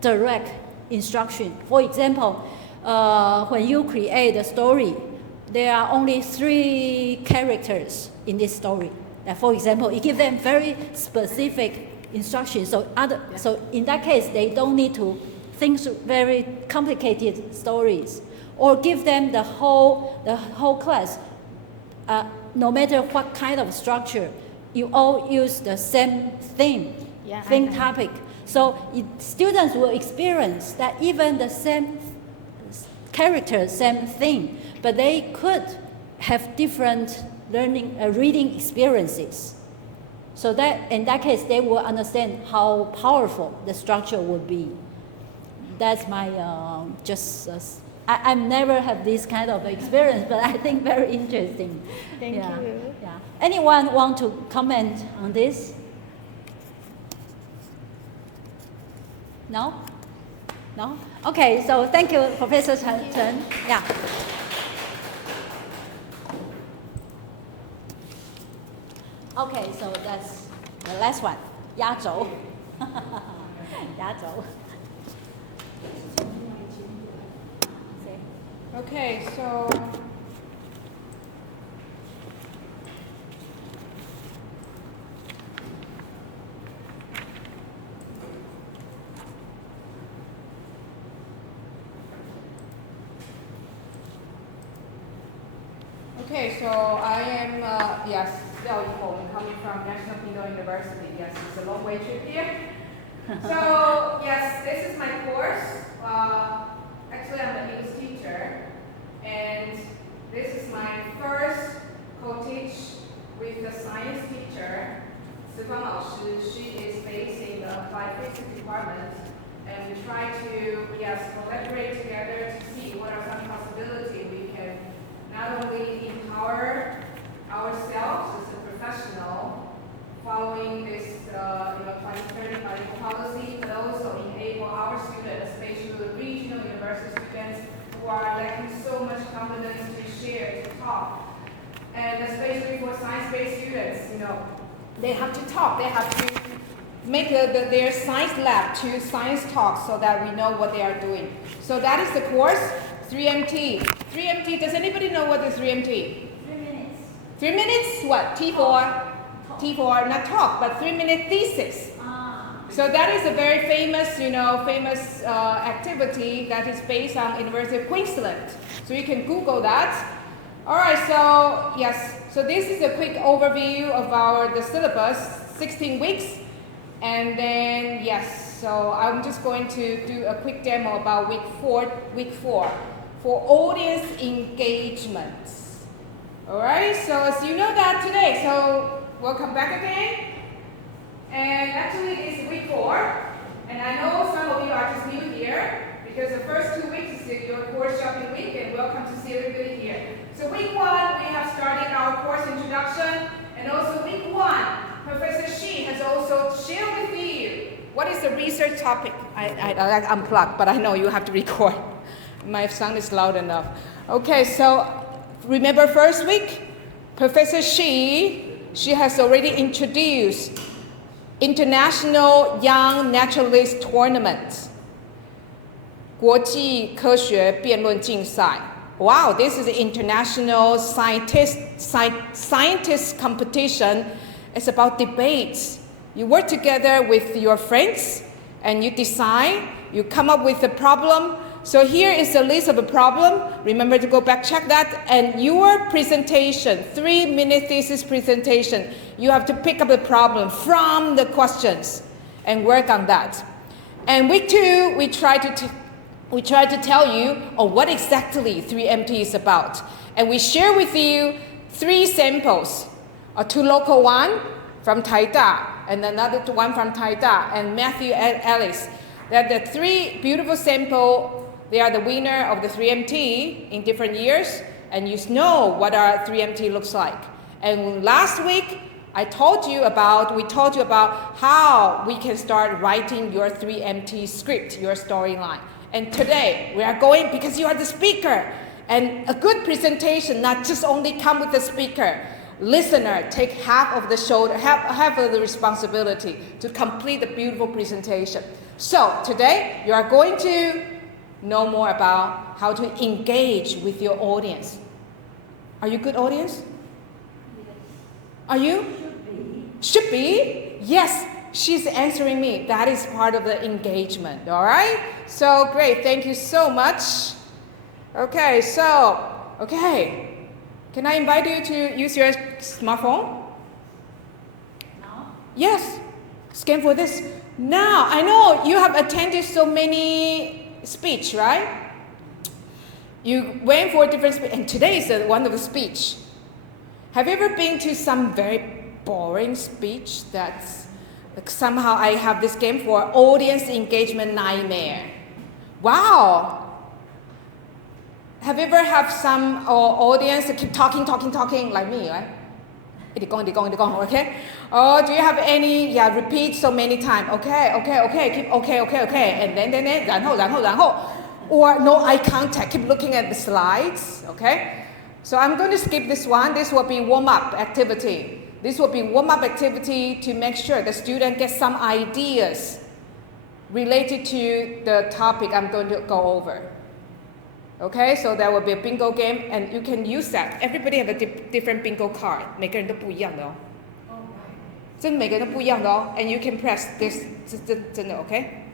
direct instruction, for example, when you create a story, there are only 3 characters in this story. Like for example, you give them very specific instructions. So in that case, they don't need to think very complicated stories, or give them the whole class. No matter what kind of structure, you all use the same theme, same topic. So students will experience that even the same character, same thing, but they could have different reading experiences. So that in that case, they will understand how powerful the structure would be. That's my I've never had this kind of experience, but I think very interesting. Thank you. Yeah. Anyone want to comment on this? No? No? Okay, so thank you, Professor Chen. Yeah. Okay, so that's the last one. 压轴. 压轴. Okay, so I am Liao coming from National Keynote University. Yes, it's a long way trip here. So yes, this is my course. Actually, I'm an English teacher, and this is my first co-teach with the science teacher, Shu-Hua Lao. She is based in the Applied Physics department, and we try to collaborate together to see what are some possibilities we can not only empower ourselves as a professional following this 2030 policy, but also enable our students, especially the regional university students who are lacking so much confidence to share, to talk. And especially for science-based students, they have to talk, they have to make their science lab to science talk so that we know what they are doing. So that is the course, 3MT. 3MT, does anybody know what is 3MT? 3 minutes. 3 minutes? What? T4? T4, not talk, but 3-minute thesis. So that is a very famous, activity that is based on University of Queensland. So you can Google that. All right, so yes, so this is a quick overview of the syllabus, 16 weeks. And then, yes, so I'm just going to do a quick demo about week four for audience engagement. All right, so as you know that today, so welcome back again. And actually it's week 4, and I know some of you are just new here because the first 2 weeks is your course shopping week, and welcome to see everybody here. So week 1, we have started our course introduction, and also week 1, Professor Shi has also shared with you what is the research topic. I unplugged, but I know you have to record. My sound is loud enough. Okay, so remember first week, Professor she has already introduced International Young Naturalist Tournament, 国际科学辩论竞赛. Wow, this is an international scientist competition. It's about debates. You work together with your friends and you decide, you come up with a problem. So here is a list of a problem. Remember to go back, check that. And your presentation, 3-minute thesis presentation, you have to pick up the problem from the questions and work on that. And week 2, we try to tell you what exactly 3MT is about. And we share with you 3 samples, 2 local one from Taita, and another one from Taita, and Matthew and Alice. They're the 3 beautiful samples. They are the winner of the 3MT in different years, and you know what our 3MT looks like. And last week, we told you about how we can start writing your 3MT script, your storyline. And today we are going, because you are the speaker, and a good presentation not just only come with the speaker. Listener, take half of the shoulder, half of the responsibility to complete the beautiful presentation. So today you are going to know more about how to engage with your audience. Are you a good audience? Are you? Should be. Yes, she's answering me. That is part of the engagement, all right? So great, thank you so much. Okay, can I invite you to use your smartphone? Now? Yes, scan for this. Now, I know you have attended so many speech, right? You went for a different speech, and today is one of the speech. Have you ever been to some very boring speech that's somehow I have this game for audience engagement nightmare? Wow! Have you ever have some audience that keep talking like me, right? Okay? Or do you have any, repeat so many times, okay, keep okay, and then, 然后, or no eye contact, keep looking at the slides, okay? So I'm going to skip this one. This will be warm-up activity. This will be warm-up activity to make sure the student gets some ideas related to the topic I'm going to go over. Okay, so there will be a bingo game, and you can use that. Everybody have a different bingo card. 每个人都不一样的哦。真的每个人都不一样的哦。And you can press this, 真的 okay?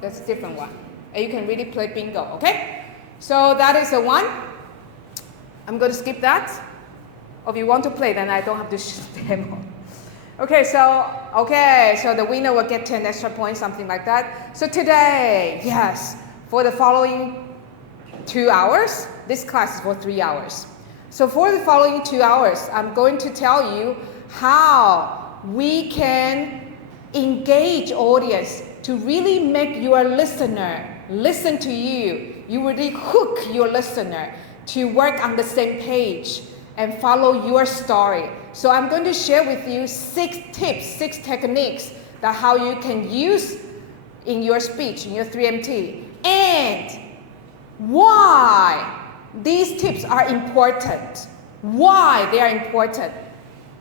That's a different one. And you can really play bingo, okay? So that is the one. I'm going to skip that. Or if you want to play, then I don't have to demo. Okay, so the winner will get 10 extra points, something like that. So today, yes, for the following 2 hours. This class is for 3 hours. So for the following 2 hours, I'm going to tell you how we can engage audience to really make your listener listen to you. You really hook your listener to work on the same page and follow your story. So I'm going to share with you 6 tips, 6 techniques that how you can use in your speech, in your 3MT. And why these tips are important, why they are important,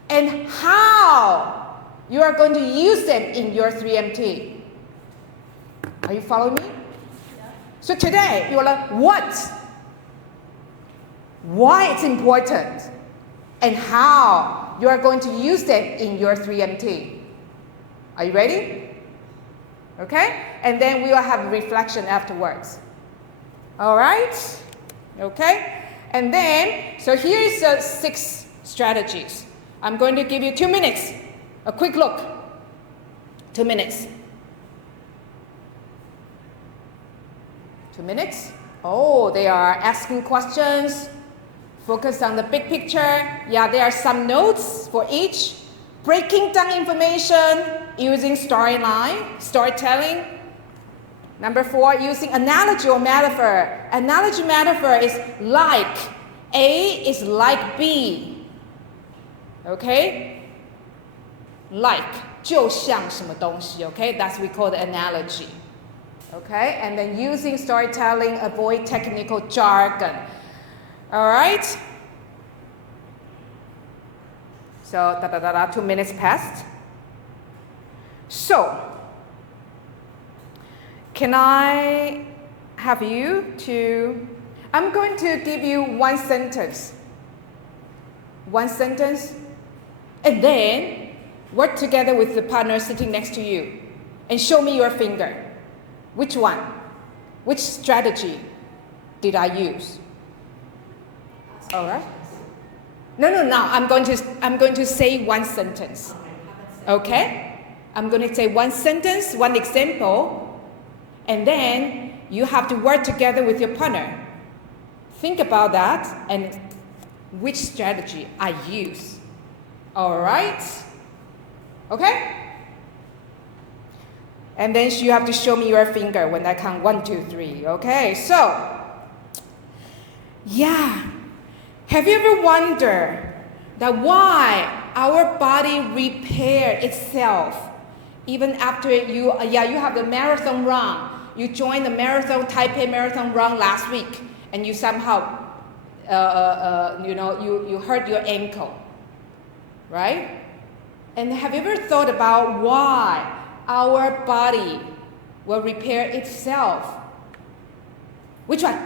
and how you are going to use them in your 3MT. Are you following me? Yeah. So today you will learn what, why it's important, and how you are going to use them in your 3MT. Are you ready? Okay? And then we will have a reflection afterwards. All right? Okay? And then, so here is the 6 strategies. I'm going to give you 2 minutes. A quick look. 2 minutes. 2 minutes. Oh, they are asking questions. Focus on the big picture. Yeah, there are some notes for each. Breaking down information using storytelling. Number 4, using analogy or metaphor. Analogy metaphor is like. A is like B. Okay? Like. 就像什么东西, okay? That's we call the analogy. Okay? And then using storytelling, avoid technical jargon. All right? So, 2 minutes passed. So, can I have you to, I'm going to give you 1 sentence. 1 sentence, and then work together with the partner sitting next to you and show me your finger. Which one? Which strategy did I use? All right. No. I'm going to say 1 sentence. Okay? I'm going to say 1 sentence, 1 example. And then you have to work together with your partner. Think about that and which strategy I use. All right? Okay? And then you have to show me your finger when I count 1, 2, 3. Okay? So, yeah. Have you ever wondered that why our body repair itself even after you have the marathon run. You joined the marathon, Taipei marathon run last week, and you somehow, you hurt your ankle, right? And have you ever thought about why our body will repair itself? Which one?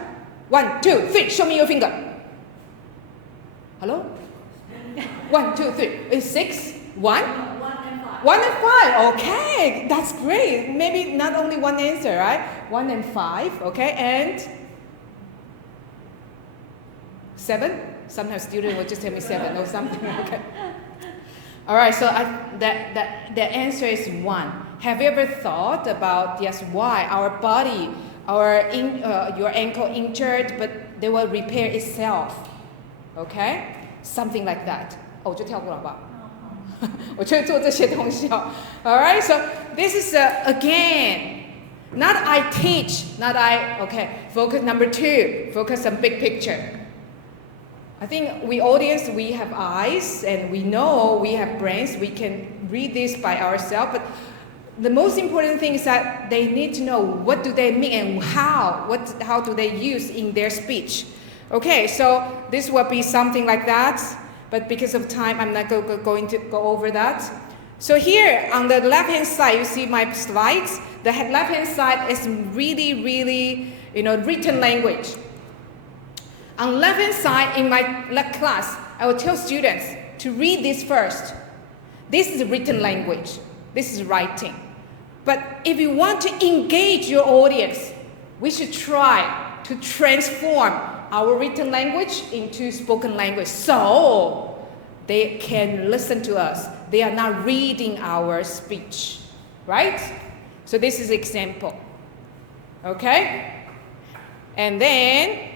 1, 2, 3. Show me your finger. Hello? 1, 2, 3. Is 6? 1? 1 and 5. Okay, that's great. Maybe not only one answer, right? 1 and 5. Okay, and 7. Sometimes students will just tell me 7 or something. Okay. All right. So the answer is 1. Have you ever thought about why our body, your ankle injured, but they will repair itself? Okay, something like that. 我就跳过了吧。我就做这些东西哦。All right, so this is again, not I teach, not I. Okay, focus number 2. Focus on big picture. I think we audience, we have eyes and we know we have brains. We can read this by ourselves, but the most important thing is that they need to know what do they mean and how do they use in their speech. Okay, so this will be something like that. But because of time, I'm not going to go over that. So here on the left-hand side, you see my slides. The left-hand side is really, really, written language. On the left-hand side, in my class, I will tell students to read this first. This is written language. This is writing. But if you want to engage your audience, we should try to transform our written language into spoken language so they can listen to us. They are not reading our speech, right? So this is example, okay? And then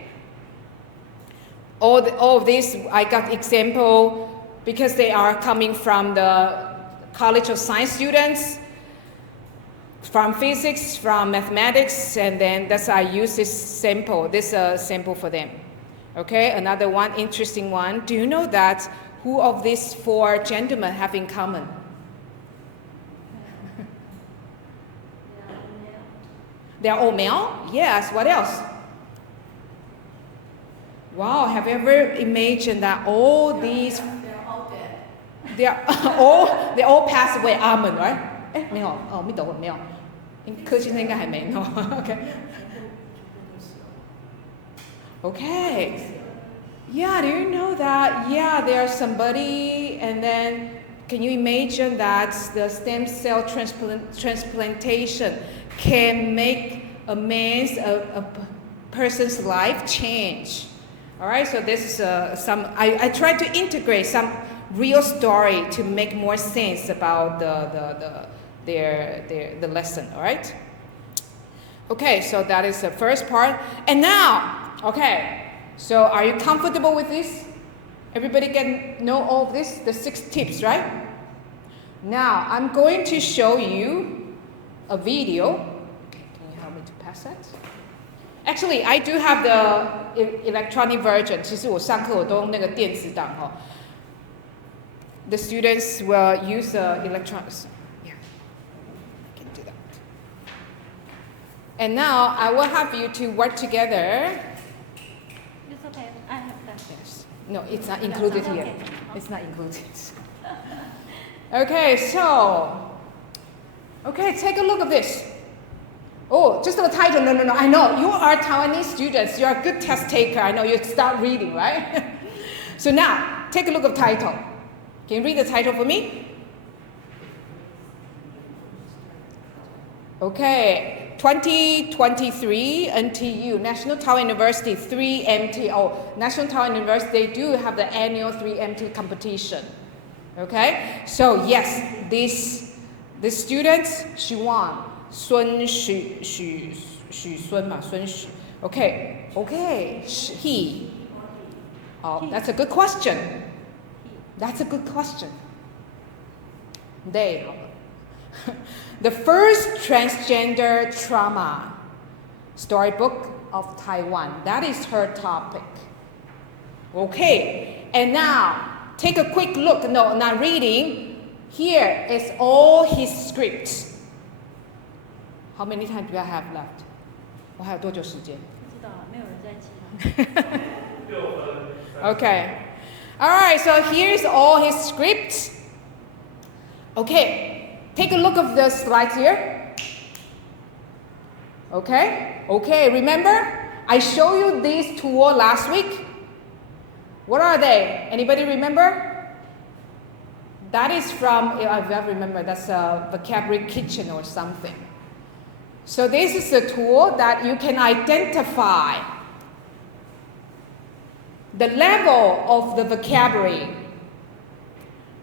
all of this, I got example because they are coming from the College of Science students, from physics, from mathematics, and then I use this sample for them. Okay, another one, interesting one. Do you know that who of these 4 gentlemen have in common? They are all male? Yes, what else? Wow, have you ever imagined that all these... They're all dead. They all passed away, amen, right? 没有，没懂，没有。科学生应该还没 no. Okay. Yeah, do you know that? Yeah, there's somebody, and then can you imagine that the stem cell transplantation can make a person's life change? All right, so this is I try to integrate some real story to make more sense about the lesson, all right? Okay, so that is the first part. And now, okay, so are you comfortable with this? Everybody can know all of this, the 6 tips, right? Now, I'm going to show you a video. Okay, can you help me to pass that? Actually, I do have the electronic version. 其实我上课我都用那个电子档哦。The students will use the electronics. And now I will have you to work together. It's okay. I have that. Yes. No, it's not included here. Okay. It's not included. Okay, so, take a look at this. Oh, just the title. No. I know you are Taiwanese students. You are a good test taker. I know you start reading, right? So now, take a look at the title. Can you read the title for me? Okay. 2023 NTU, National Taiwan University 3MT. Oh, National Taiwan University, they do have the annual 3MT competition. Okay? So, yes, this students, Shu-Hua, Sun Sun. Okay, he. Oh, that's a good question. They. The first transgender trauma storybook of Taiwan. That is her topic. Okay, and now take a quick look. No, not reading. Here is all his script. How many time do I have left? 我还有多久时间？不知道，没有人在记。Okay. All right, so here's all his script. Okay, take a look of the slides here. Okay, remember? I showed you these tools last week. What are they? Anybody remember? That is from, I remember, that's a vocabulary kitchen or something. So this is a tool that you can identify the level of the vocabulary.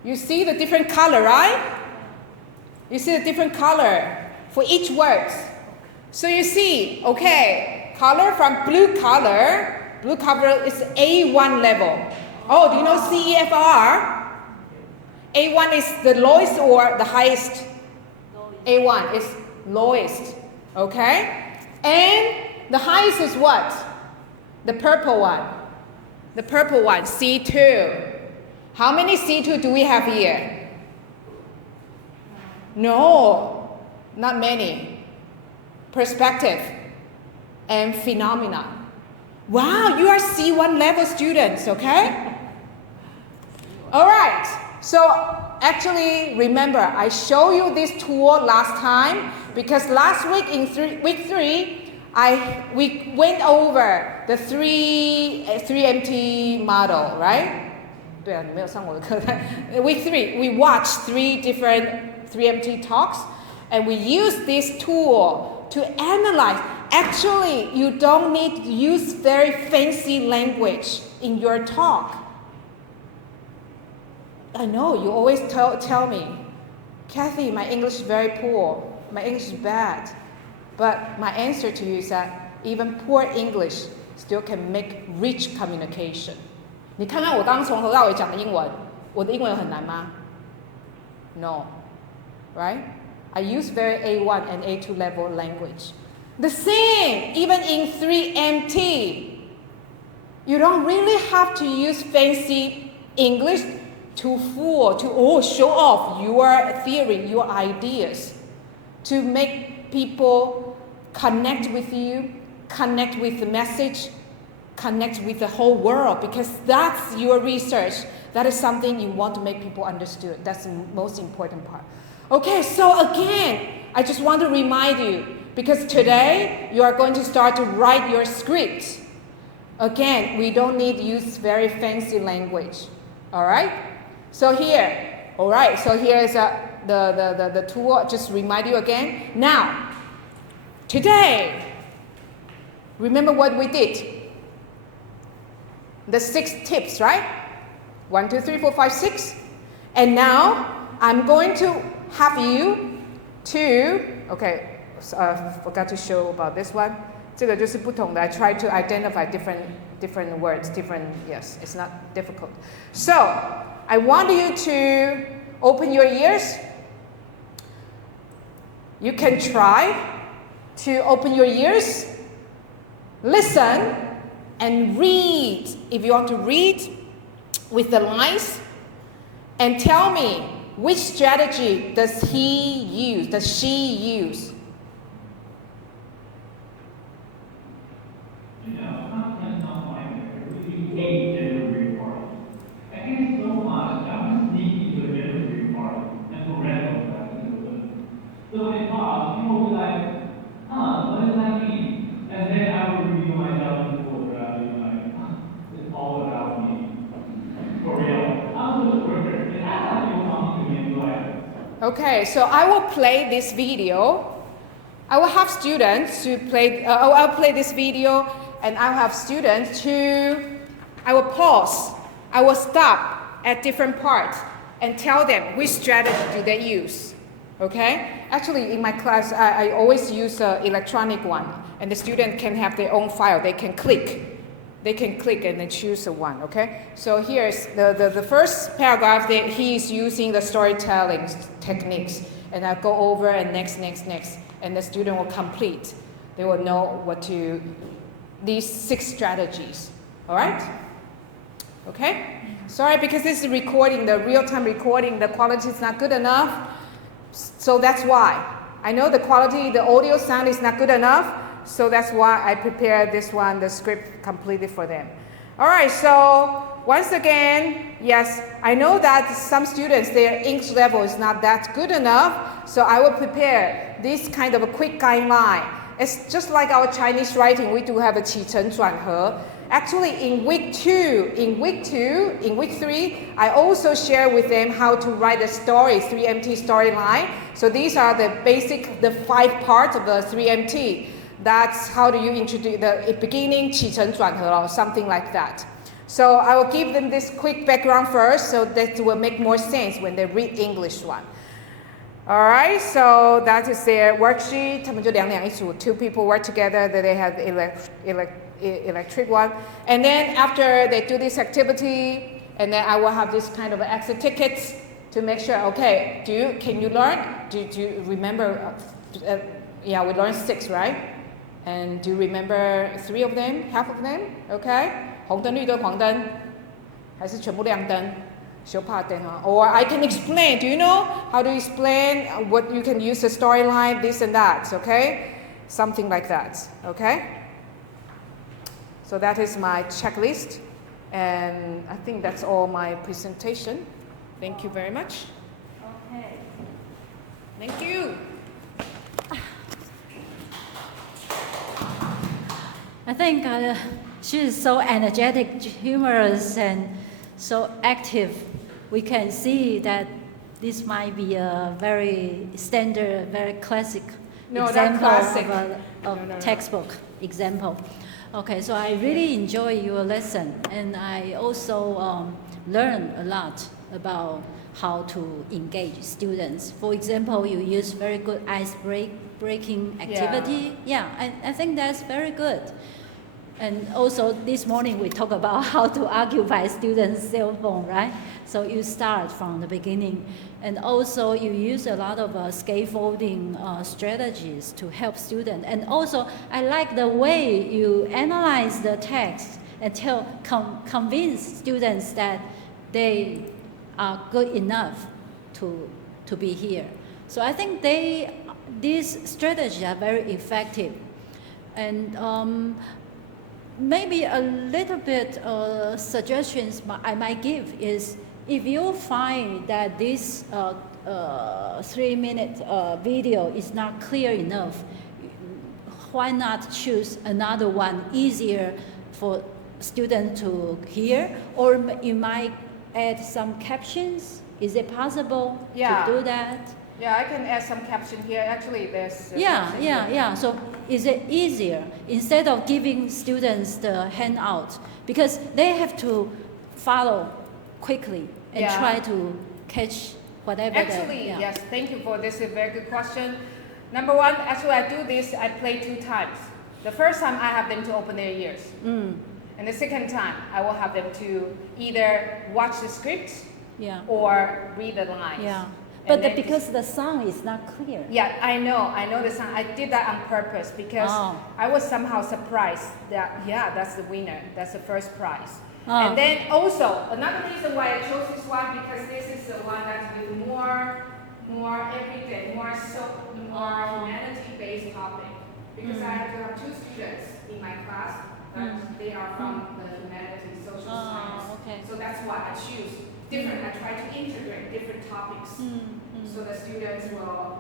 You see the different color, right? You see the different color for each word. So you see, okay, color from blue color is A1 level. Oh, do you know CEFR? A1 is the lowest or the highest? A1 is lowest, okay? And the highest is what? The purple one. The purple one, C2. How many C2 do we have here? No, not many. Perspective and phenomena. Wow, you are C1 level students, okay? All right, so actually remember, I showed you this tool last time because last week in week 3, we went over the 3MT model, right? 对啊，你没有上我的课。Week 3, we watched 3 different 3MT talks, and we used this tool to analyze. Actually, you don't need to use very fancy language in your talk. I know, you always tell me, Kathy, my English is very poor. My English is bad. But my answer to you is that even poor English still can make rich communication. 你看看我刚刚从头到尾讲的英文，我的英文有很难吗？ No, right? I use very A1 and A2 level language. The same, even in 3MT. You don't really have to use fancy English to show off your theory, your ideas, to make people connect with you, connect with the message, connect with the whole world, because that's your research. That is something you want to make people understood. That's the most important part. Okay, so again, I just want to remind you, because today you are going to start to write your script. Again, we don't need to use very fancy language. All right? So here, all right, so here is the tool. Just remind you again. Now, today, remember what we did? The 6 tips, right? 1, 2, 3, 4, 5, 6. And now, I'm going to have you to, okay, forgot to show about this one. 这个就是不同的. I try to identify different words, yes, it's not difficult. So, I want you to open your ears. You can try to open your ears, listen, and read. If you want to read with the lines, and tell me which strategy does she use? So when it talks, people will be like, what does that mean? And then I will review myself in the book, and I'll be like, it's all about me. For real. I'm a social worker, and that's how people talk to me in life. Okay, so I will play this video. I will have students to play, I'll play this video, and I'll have students I will pause, I will stop at different parts, and tell them which strategy do they use. Okay? Actually, in my class, I always use an electronic one, and the student can have their own file. They can click and then choose one, okay? So here's the first paragraph. He's using the storytelling techniques, and I'll go over and next, and the student will complete. They will know these 6 strategies, all right? Okay? Sorry, because this is recording, the real-time recording, the quality is not good enough. So that's why. I know the quality, the audio sound is not good enough. So that's why I prepared this one, the script completely for them. All right, so once again, yes, I know that some students, their English level is not that good enough. So I will prepare this kind of a quick guideline. It's just like our Chinese writing, we do have a 起承转合. Actually, in week 3, I also share with them how to write a story, 3MT storyline. So these are the basic, the 5 parts of the 3MT. That's how do you introduce the beginning, 起承转合 or something like that. So I will give them this quick background first so that it will make more sense when they read English one. Alright, so that is their worksheet. 他们就2两一组, 2 people work together, that they have electric one. And then after they do this activity, and then I will have this kind of exit tickets to make sure, okay, can you learn? Do you remember, yeah, we learned 6, right? And do you remember 3 of them, half of them? Okay? 红灯绿灯黄灯还是全部亮灯 Or I can explain. Do you know how to explain what you can use the storyline, this and that, okay? Something like that, okay? So that is my checklist. And I think that's all my presentation. Thank you very much. Okay. Thank you. I think she is so energetic, humorous, and so active. We can see that this might be a very standard, very classic example of a textbook example. Okay, so I really enjoy your lesson, and I also learn a lot about how to engage students. For example, you use very good ice breaking activity. Yeah, I think that's very good. And also this morning we talk about how to occupy students' cell phone, right? So you start from the beginning. And also you use a lot of scaffolding strategies to help students. And also I like the way you analyze the text and convince students that they are good enough to be here. So I think these strategies are very effective. And maybe a little bit suggestions I might give is, if you find that this 3-minute video is not clear enough, why not choose another one easier for students to hear? Or you might add some captions. Is it possible to do that? Yeah, I can add some caption here. Actually, there's... Yeah. So is it easier instead of giving students the handout? Because they have to follow quickly and try to catch whatever. Actually, yes, thank you for this, a very good question. Number one, actually I do this, I play 2 times. The first time I have them to open their ears. And the second time, I will have them to either watch the script or read the lines. Yeah. But because the sound is not clear. Yeah, I know the sound. I did that on purpose because I was somehow surprised that, that's the winner. That's the first prize. And then also, another reason why I chose this one, because this is the one that's with more everyday, more humanity-based topic. Because I have to have 2 students in my class, but they are from the humanities, social science. Okay. So that's why I choose different. I try to integrate different topics, so the students will,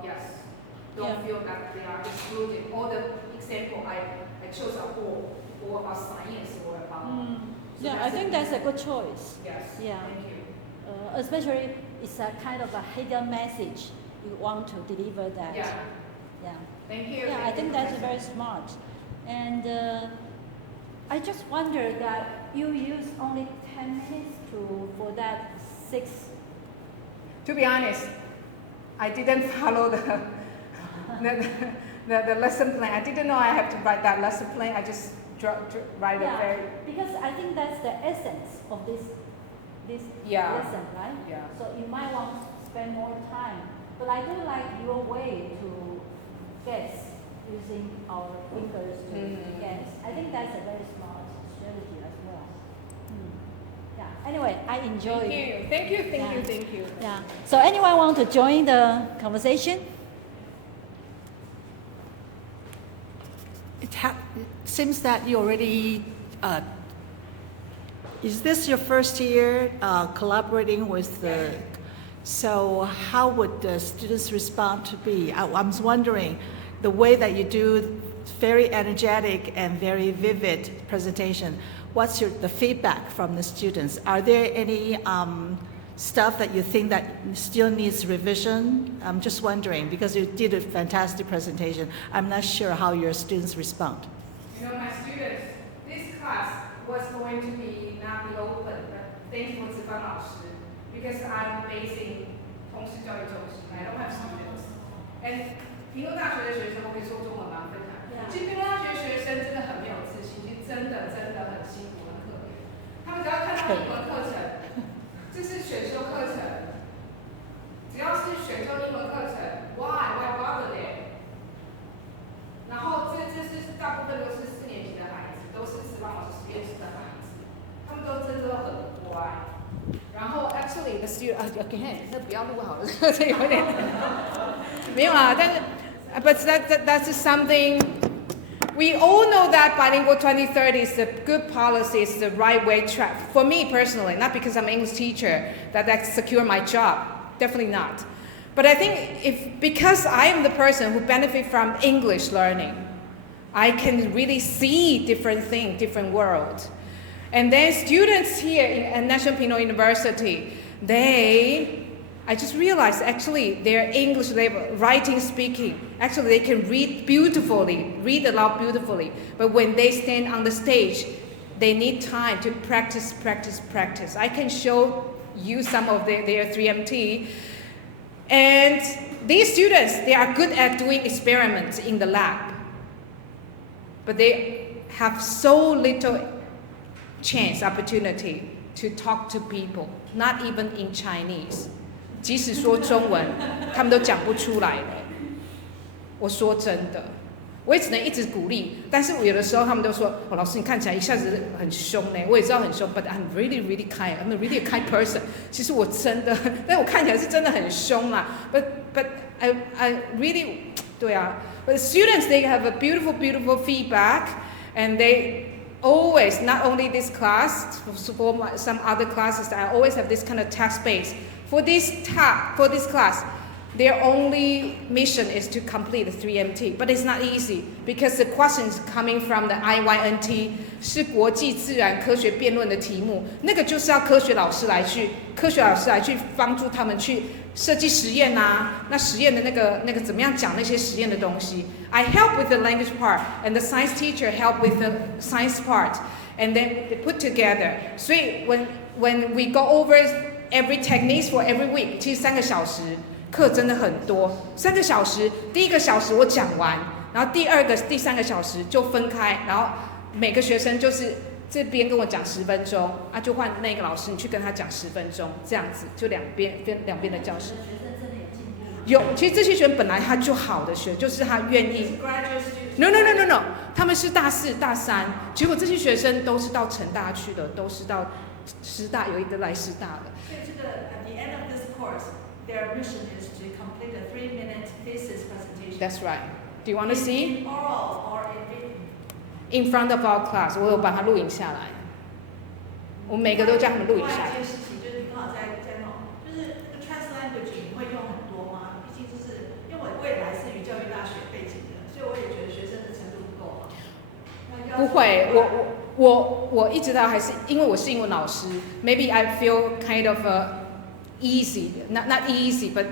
don't feel that they are excluded. All the example I chose are all about science or about. I think that's a good choice. Yes. Yeah. Thank you. Especially it's a kind of a hidden message you want to deliver that. Yeah. Thank you. Thank I think that's very smart. And I just wonder that you use only 10 minutes for that 6. To be honest, I didn't follow the lesson plan. I didn't know I have to write that lesson plan. I just write it very. Because I think that's the essence of this lesson, right? Yeah. So you might want to spend more time. But I do like your way to guess using our fingers to guess. I think that's a very smart strategy as well. Yeah. Anyway, I enjoy it. Thank you. Yeah. So anyone want to join the conversation? It seems that you already, is this your first year collaborating with the, so how would the students respond to be? I'm wondering, the way that you do very energetic and very vivid presentation, what's the feedback from the students? Are there any stuff that you think that still needs revision? I'm just wondering, because you did a fantastic presentation. I'm not sure how your students respond. You know, my students, this class was going to be not be open, but thanks for Zifan老师, because I'm basing 同时教育中心, I don't have students. And 屏东大学的学生，我可以说中文吗？分享。其实屏东大学学生真的很没有自信，其实真的很辛苦，很可怜。他们只要看到英文课程，这是选修课程，只要是选修英文课程 ，why bother it？ 然后这是大部分都是4年级的孩子，都是4班老师实验室的孩子，他们都真的很乖。然后 actually the student again， 这不要录好了，这有点没有啦，但是 but that's something. We all know that bilingual 2030 is a good policy, it's the right way track. For me personally, not because I'm an English teacher, that secure my job. Definitely not. But I think because I am the person who benefit from English learning, I can really see different things, different world. And then students here at National Pinot University, I just realized actually their English level, writing, speaking, actually they can read beautifully, read aloud beautifully. But when they stand on the stage, they need time to practice. I can show you some of their 3MT. And these students, they are good at doing experiments in the lab. But they have so little chance, opportunity to talk to people, not even in Chinese. 即使说中文，他们都讲不出来的。我说真的，我也只能一直鼓励。但是我有的时候他们都说：“哦，老师，你看起来一下子很凶呢。”我也知道很凶 ，but I'm really kind. I'm really a kind person. 其实我真的，但我看起来是真的很凶啦。But I really 对啊。But students they have a beautiful feedback, and they always not only this class, for some other classes, I always have this kind of task base. For this class, their only mission is to complete the 3MT, but it's not easy because the questions coming from the IYNT 是国际自然科学辩论的题目，那个就是要科学老师来去帮助他们去设计实验啊，那实验的那个怎么样讲那些实验的东西。I help with the language part, and the science teacher help with the science part, and then they put together. 所以 when we go over every techniques for every week， 其实3个小时课真的很多。3个小时，第1个小时我讲完，然后第3个小时就分开，然后每个学生就是这边跟我讲10分钟，啊就换那个老师你去跟他讲10分钟，这样子就两边的教室。有，其实这些学生本来他就好的学，就是他愿意。No， 他们是大4、大3，结果这些学生都是到成大去的，都是到师大，有一个来师大的。所以这个 at the end of this course, their mission is to complete a 3-minute thesis presentation. That's right. Do you want to see? In oral or in written? In front of our class， 我有把它录影下来。我每个都叫他们录影下来。另外一件事情就是你刚好在弄，就是 trans language 你会用很多吗？毕竟就是因为我也来自于教育大学背景的，所以我也觉得学生的程度不够嘛。不会，我一直到还是因为我是英文老师 ，maybe I feel kind of easy, not easy, but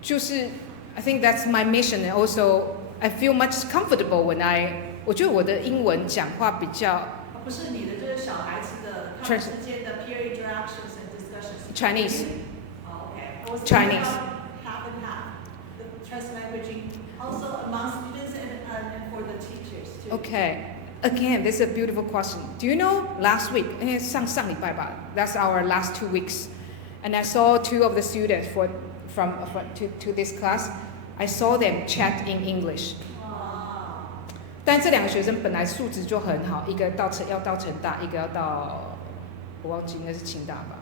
就是 I think that's my mission, and also I feel much comfortable when 我觉得我的英文讲话比较不是你的，就是小孩子的他们之间的 peer interactions and discussions. Chinese. Oh, okay. Chinese. Half and half. The trans languaging also among students and for the teachers too. Okay. Again, this is a beautiful question. Do you know last week, 上礼拜吧, that's our last 2 weeks, and I saw 2 of the students to this class. I saw them chat in English. 但这2个学生本来素质就很好，一个要到成大，一个要到我忘记应该是清大吧。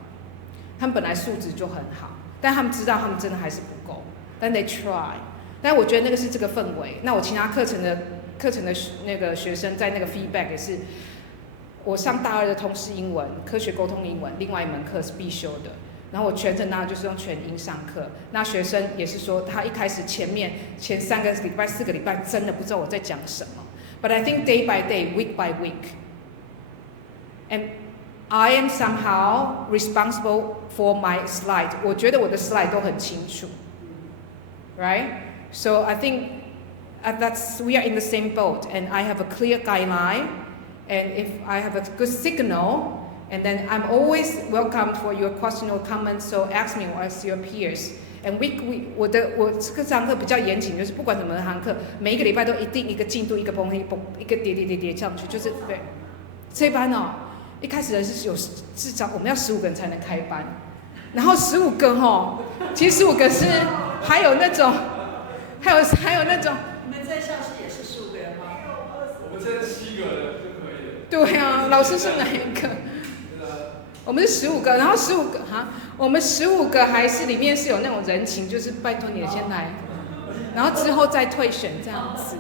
他们本来素质就很好，但他们知道他们真的还是不够，但 they try。但我觉得那个是这个氛围。那我其他课程的那个学生在那个 feedback 也是，我上大2的通识英文、科学沟通英文，另外一门课是必修的。然后我全程当然就是用全英上课。那学生也是说，他一开始前3个礼拜、4个礼拜真的不知道我在讲什么。But I think day by day, week by week, and I am somehow responsible for my slide. 我觉得我的 slide 都很清楚 ，right? So I think we are in the same boat, and I have a clear guideline, and if I have a good signal, and then I'm always welcome for your question or comments. So ask me or ask your peers. And我这堂课比较严谨，就是不管什么堂课，每一个礼拜都一定一个进度，一个崩，一个叠上去，就是对。这班哦，一开始是有至少我们要15个人才能开班，然后15个哦，其实15个是还有那种，还有那种。你们在校室也是15个人吗？我们现在7个人就可以了。对啊，老师是哪一个？我们是15个，然后15个哈，我们15个还是里面是有那种人情，就是拜托你先来，然后之后再退选这样子。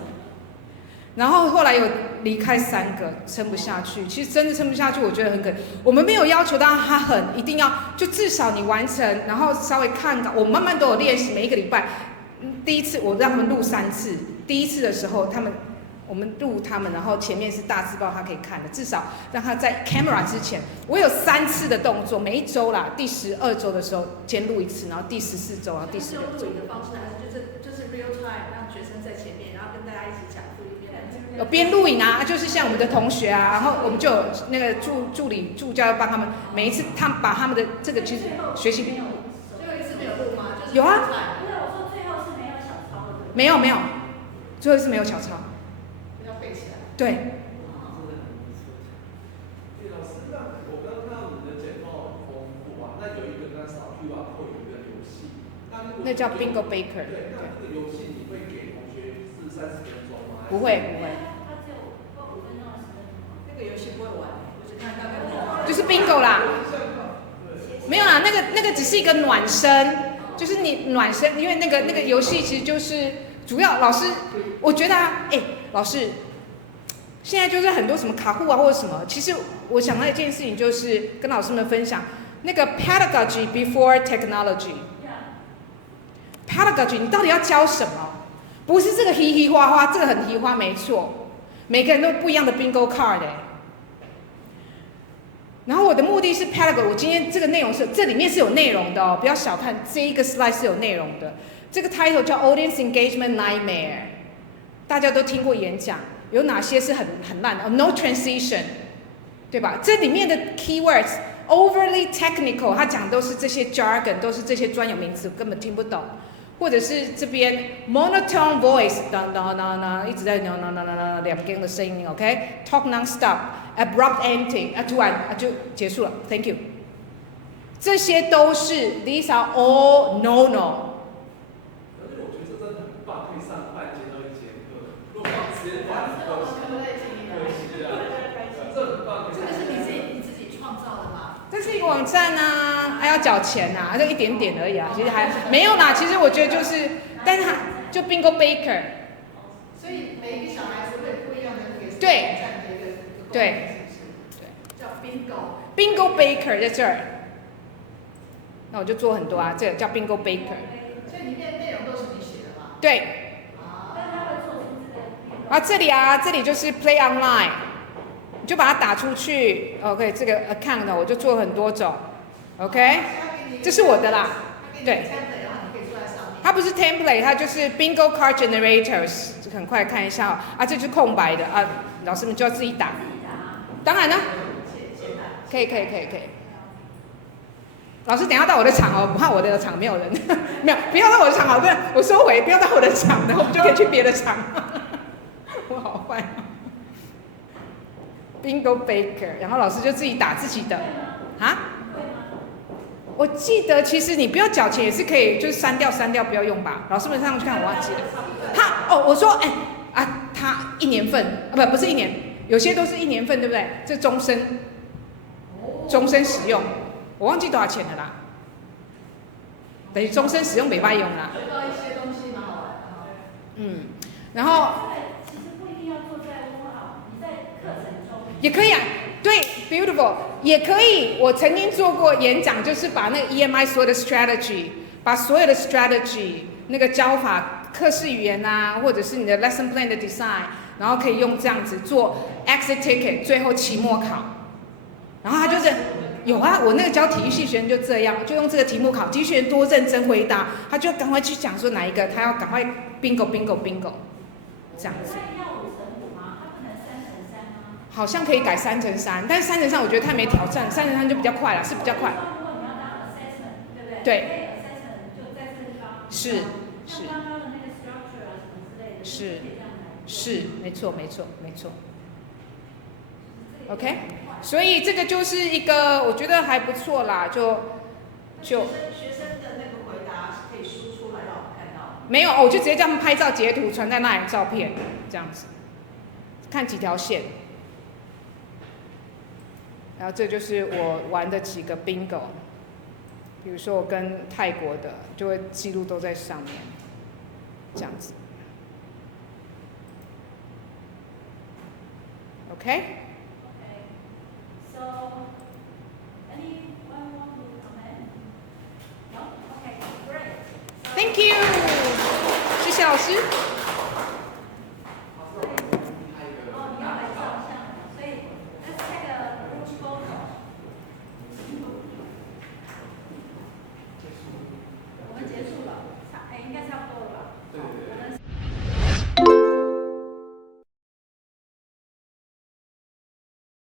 然后后来有离开3个，撑不下去。其实真的撑不下去，我觉得很可怜。我们没有要求到他一定要，就至少你完成，然后稍微看稿。我慢慢都有练习，每一个礼拜。第一次我让他们录3次，第一次的时候我们录他们，然后前面是大字报，他可以看的，至少让他在 camera 之前，我有3次的动作，每一周啦，第12周的时候先录1次，然后第14周，然后第16周。是用录影的方式，还是就是 real time 让学生在前面，然后跟大家一起讲述一遍。有边录影啊，就是像我们的同学啊，然后我们就有那个助教要帮他们，每一次他们把他们的这个其实学习。最后一次没有录吗？就是、有啊。不是，我说最后是没有小抄的。没有，最后一次没有小抄。要背起来。对。老师，那我刚刚看到你的简报很丰富啊，那有一个那扫 QR code 有一个游戏，那叫 Bingo Baker。对，那这个游戏你会给同学是30分钟吗？不会。它只有5分钟10分钟。那个游戏不会玩，我只看大概。就是 Bingo 啦。没有啦，那个只是一个暖身，就是你暖身，因为那个游戏其实就是主要老师，我觉得啊，老师。现在就是很多什么卡户啊或者什么，其实我想到一件事情，就是跟老师们分享那个 pedagogy before technology。pedagogy 你到底要教什么？不是这个嘻嘻哈哈，这个很嘻哈没错，每个人都不一样的 bingo card 然后我的目的是 pedagogy， 我今天这个内容是这里面是有内容的哦，不要小看这一个 slide 是有内容的。这个 title 叫 Audience Engagement Nightmare， 大家都听过演讲。有哪些是很烂的 ？No transition， 对吧？这里面的 keywords overly technical， 它讲都是这些 jargon， 都是这些专有名词，根本听不懂。或者是这边 monotone voice， 一直在两根的声音 ，OK？Talk non-stop，abrupt ending， 突然就结束了 ，Thank you。这些都是 these are all no。可是我觉得这真的很棒，可以上半节到1节课，如果直接把你这很棒。这个是你自己创造的吗？这是一个网站啊，还要缴钱啊，就一点点而已啊，其实还没有啦。其实我觉得就是，但是它就 Bingo Baker， 所以每一个小孩子会不一样的给对，对，叫 Bingo Baker 在这儿，那我就做很多啊，这个叫 Bingo Baker。所以里面内容都是你写的吗？对。啊，这里就是 Play Online。你就把它打出去 ，OK， 这个 account 我就做很多种 ，OK， 这是我的啦，对，它不是 template， 它就是 Bingo Card Generators， 很快看一下啊，这就是空白的啊，老师们就要自己打，当然了，可以，老师等一下到我的场哦，不怕我的场没有人，没有，不要到我的场好，不然我收回，不要到我的场，然后我们就可以去别的场，我好坏。Bingo Baker， 然后老师就自己打自己的，啊？我记得其实你不要缴钱也是可以，就是删掉不要用吧。老师们上去看，我忘记了。我说他1年份啊，不是1年，有些都是1年份，对不对？这终身。终身使用，我忘记多少钱了啦。等于终身使用没白用啦。学到一些东西蛮好玩的哈。然后其实不一定要坐在OUTA，你在课程中也可以啊。对 ，beautiful 也可以。我曾经做过演讲，就是把那个 EMI 所有的 strategy， 把所有的 strategy 那个教法、课室语言啊，或者是你的 lesson plan 的 design， 然后可以用这样子做 exit ticket， 最后期末考。然后他就是有啊，我那个教体育系学生就这样，就用这个题目考，体育学生多认真回答，他就赶快去讲说哪一个，他要赶快 bingo， 这样子。好像可以改3×3，但是3×3我觉得太没挑战，3×3就比较快了，是比较快。对。是。是，没错。OK， 所以这个就是一个我觉得还不错啦，就学生的那个回答是可以输出来让我们看到。没有，我就直接叫他们拍照截图传在那里照片，这样子，看几条线。然后这就是我玩的几个 bingo， 比如说我跟泰国的，就会记录都在上面，这样子。OK。So, anyone want to comment? No? Okay, great. Thank you， 谢谢老师。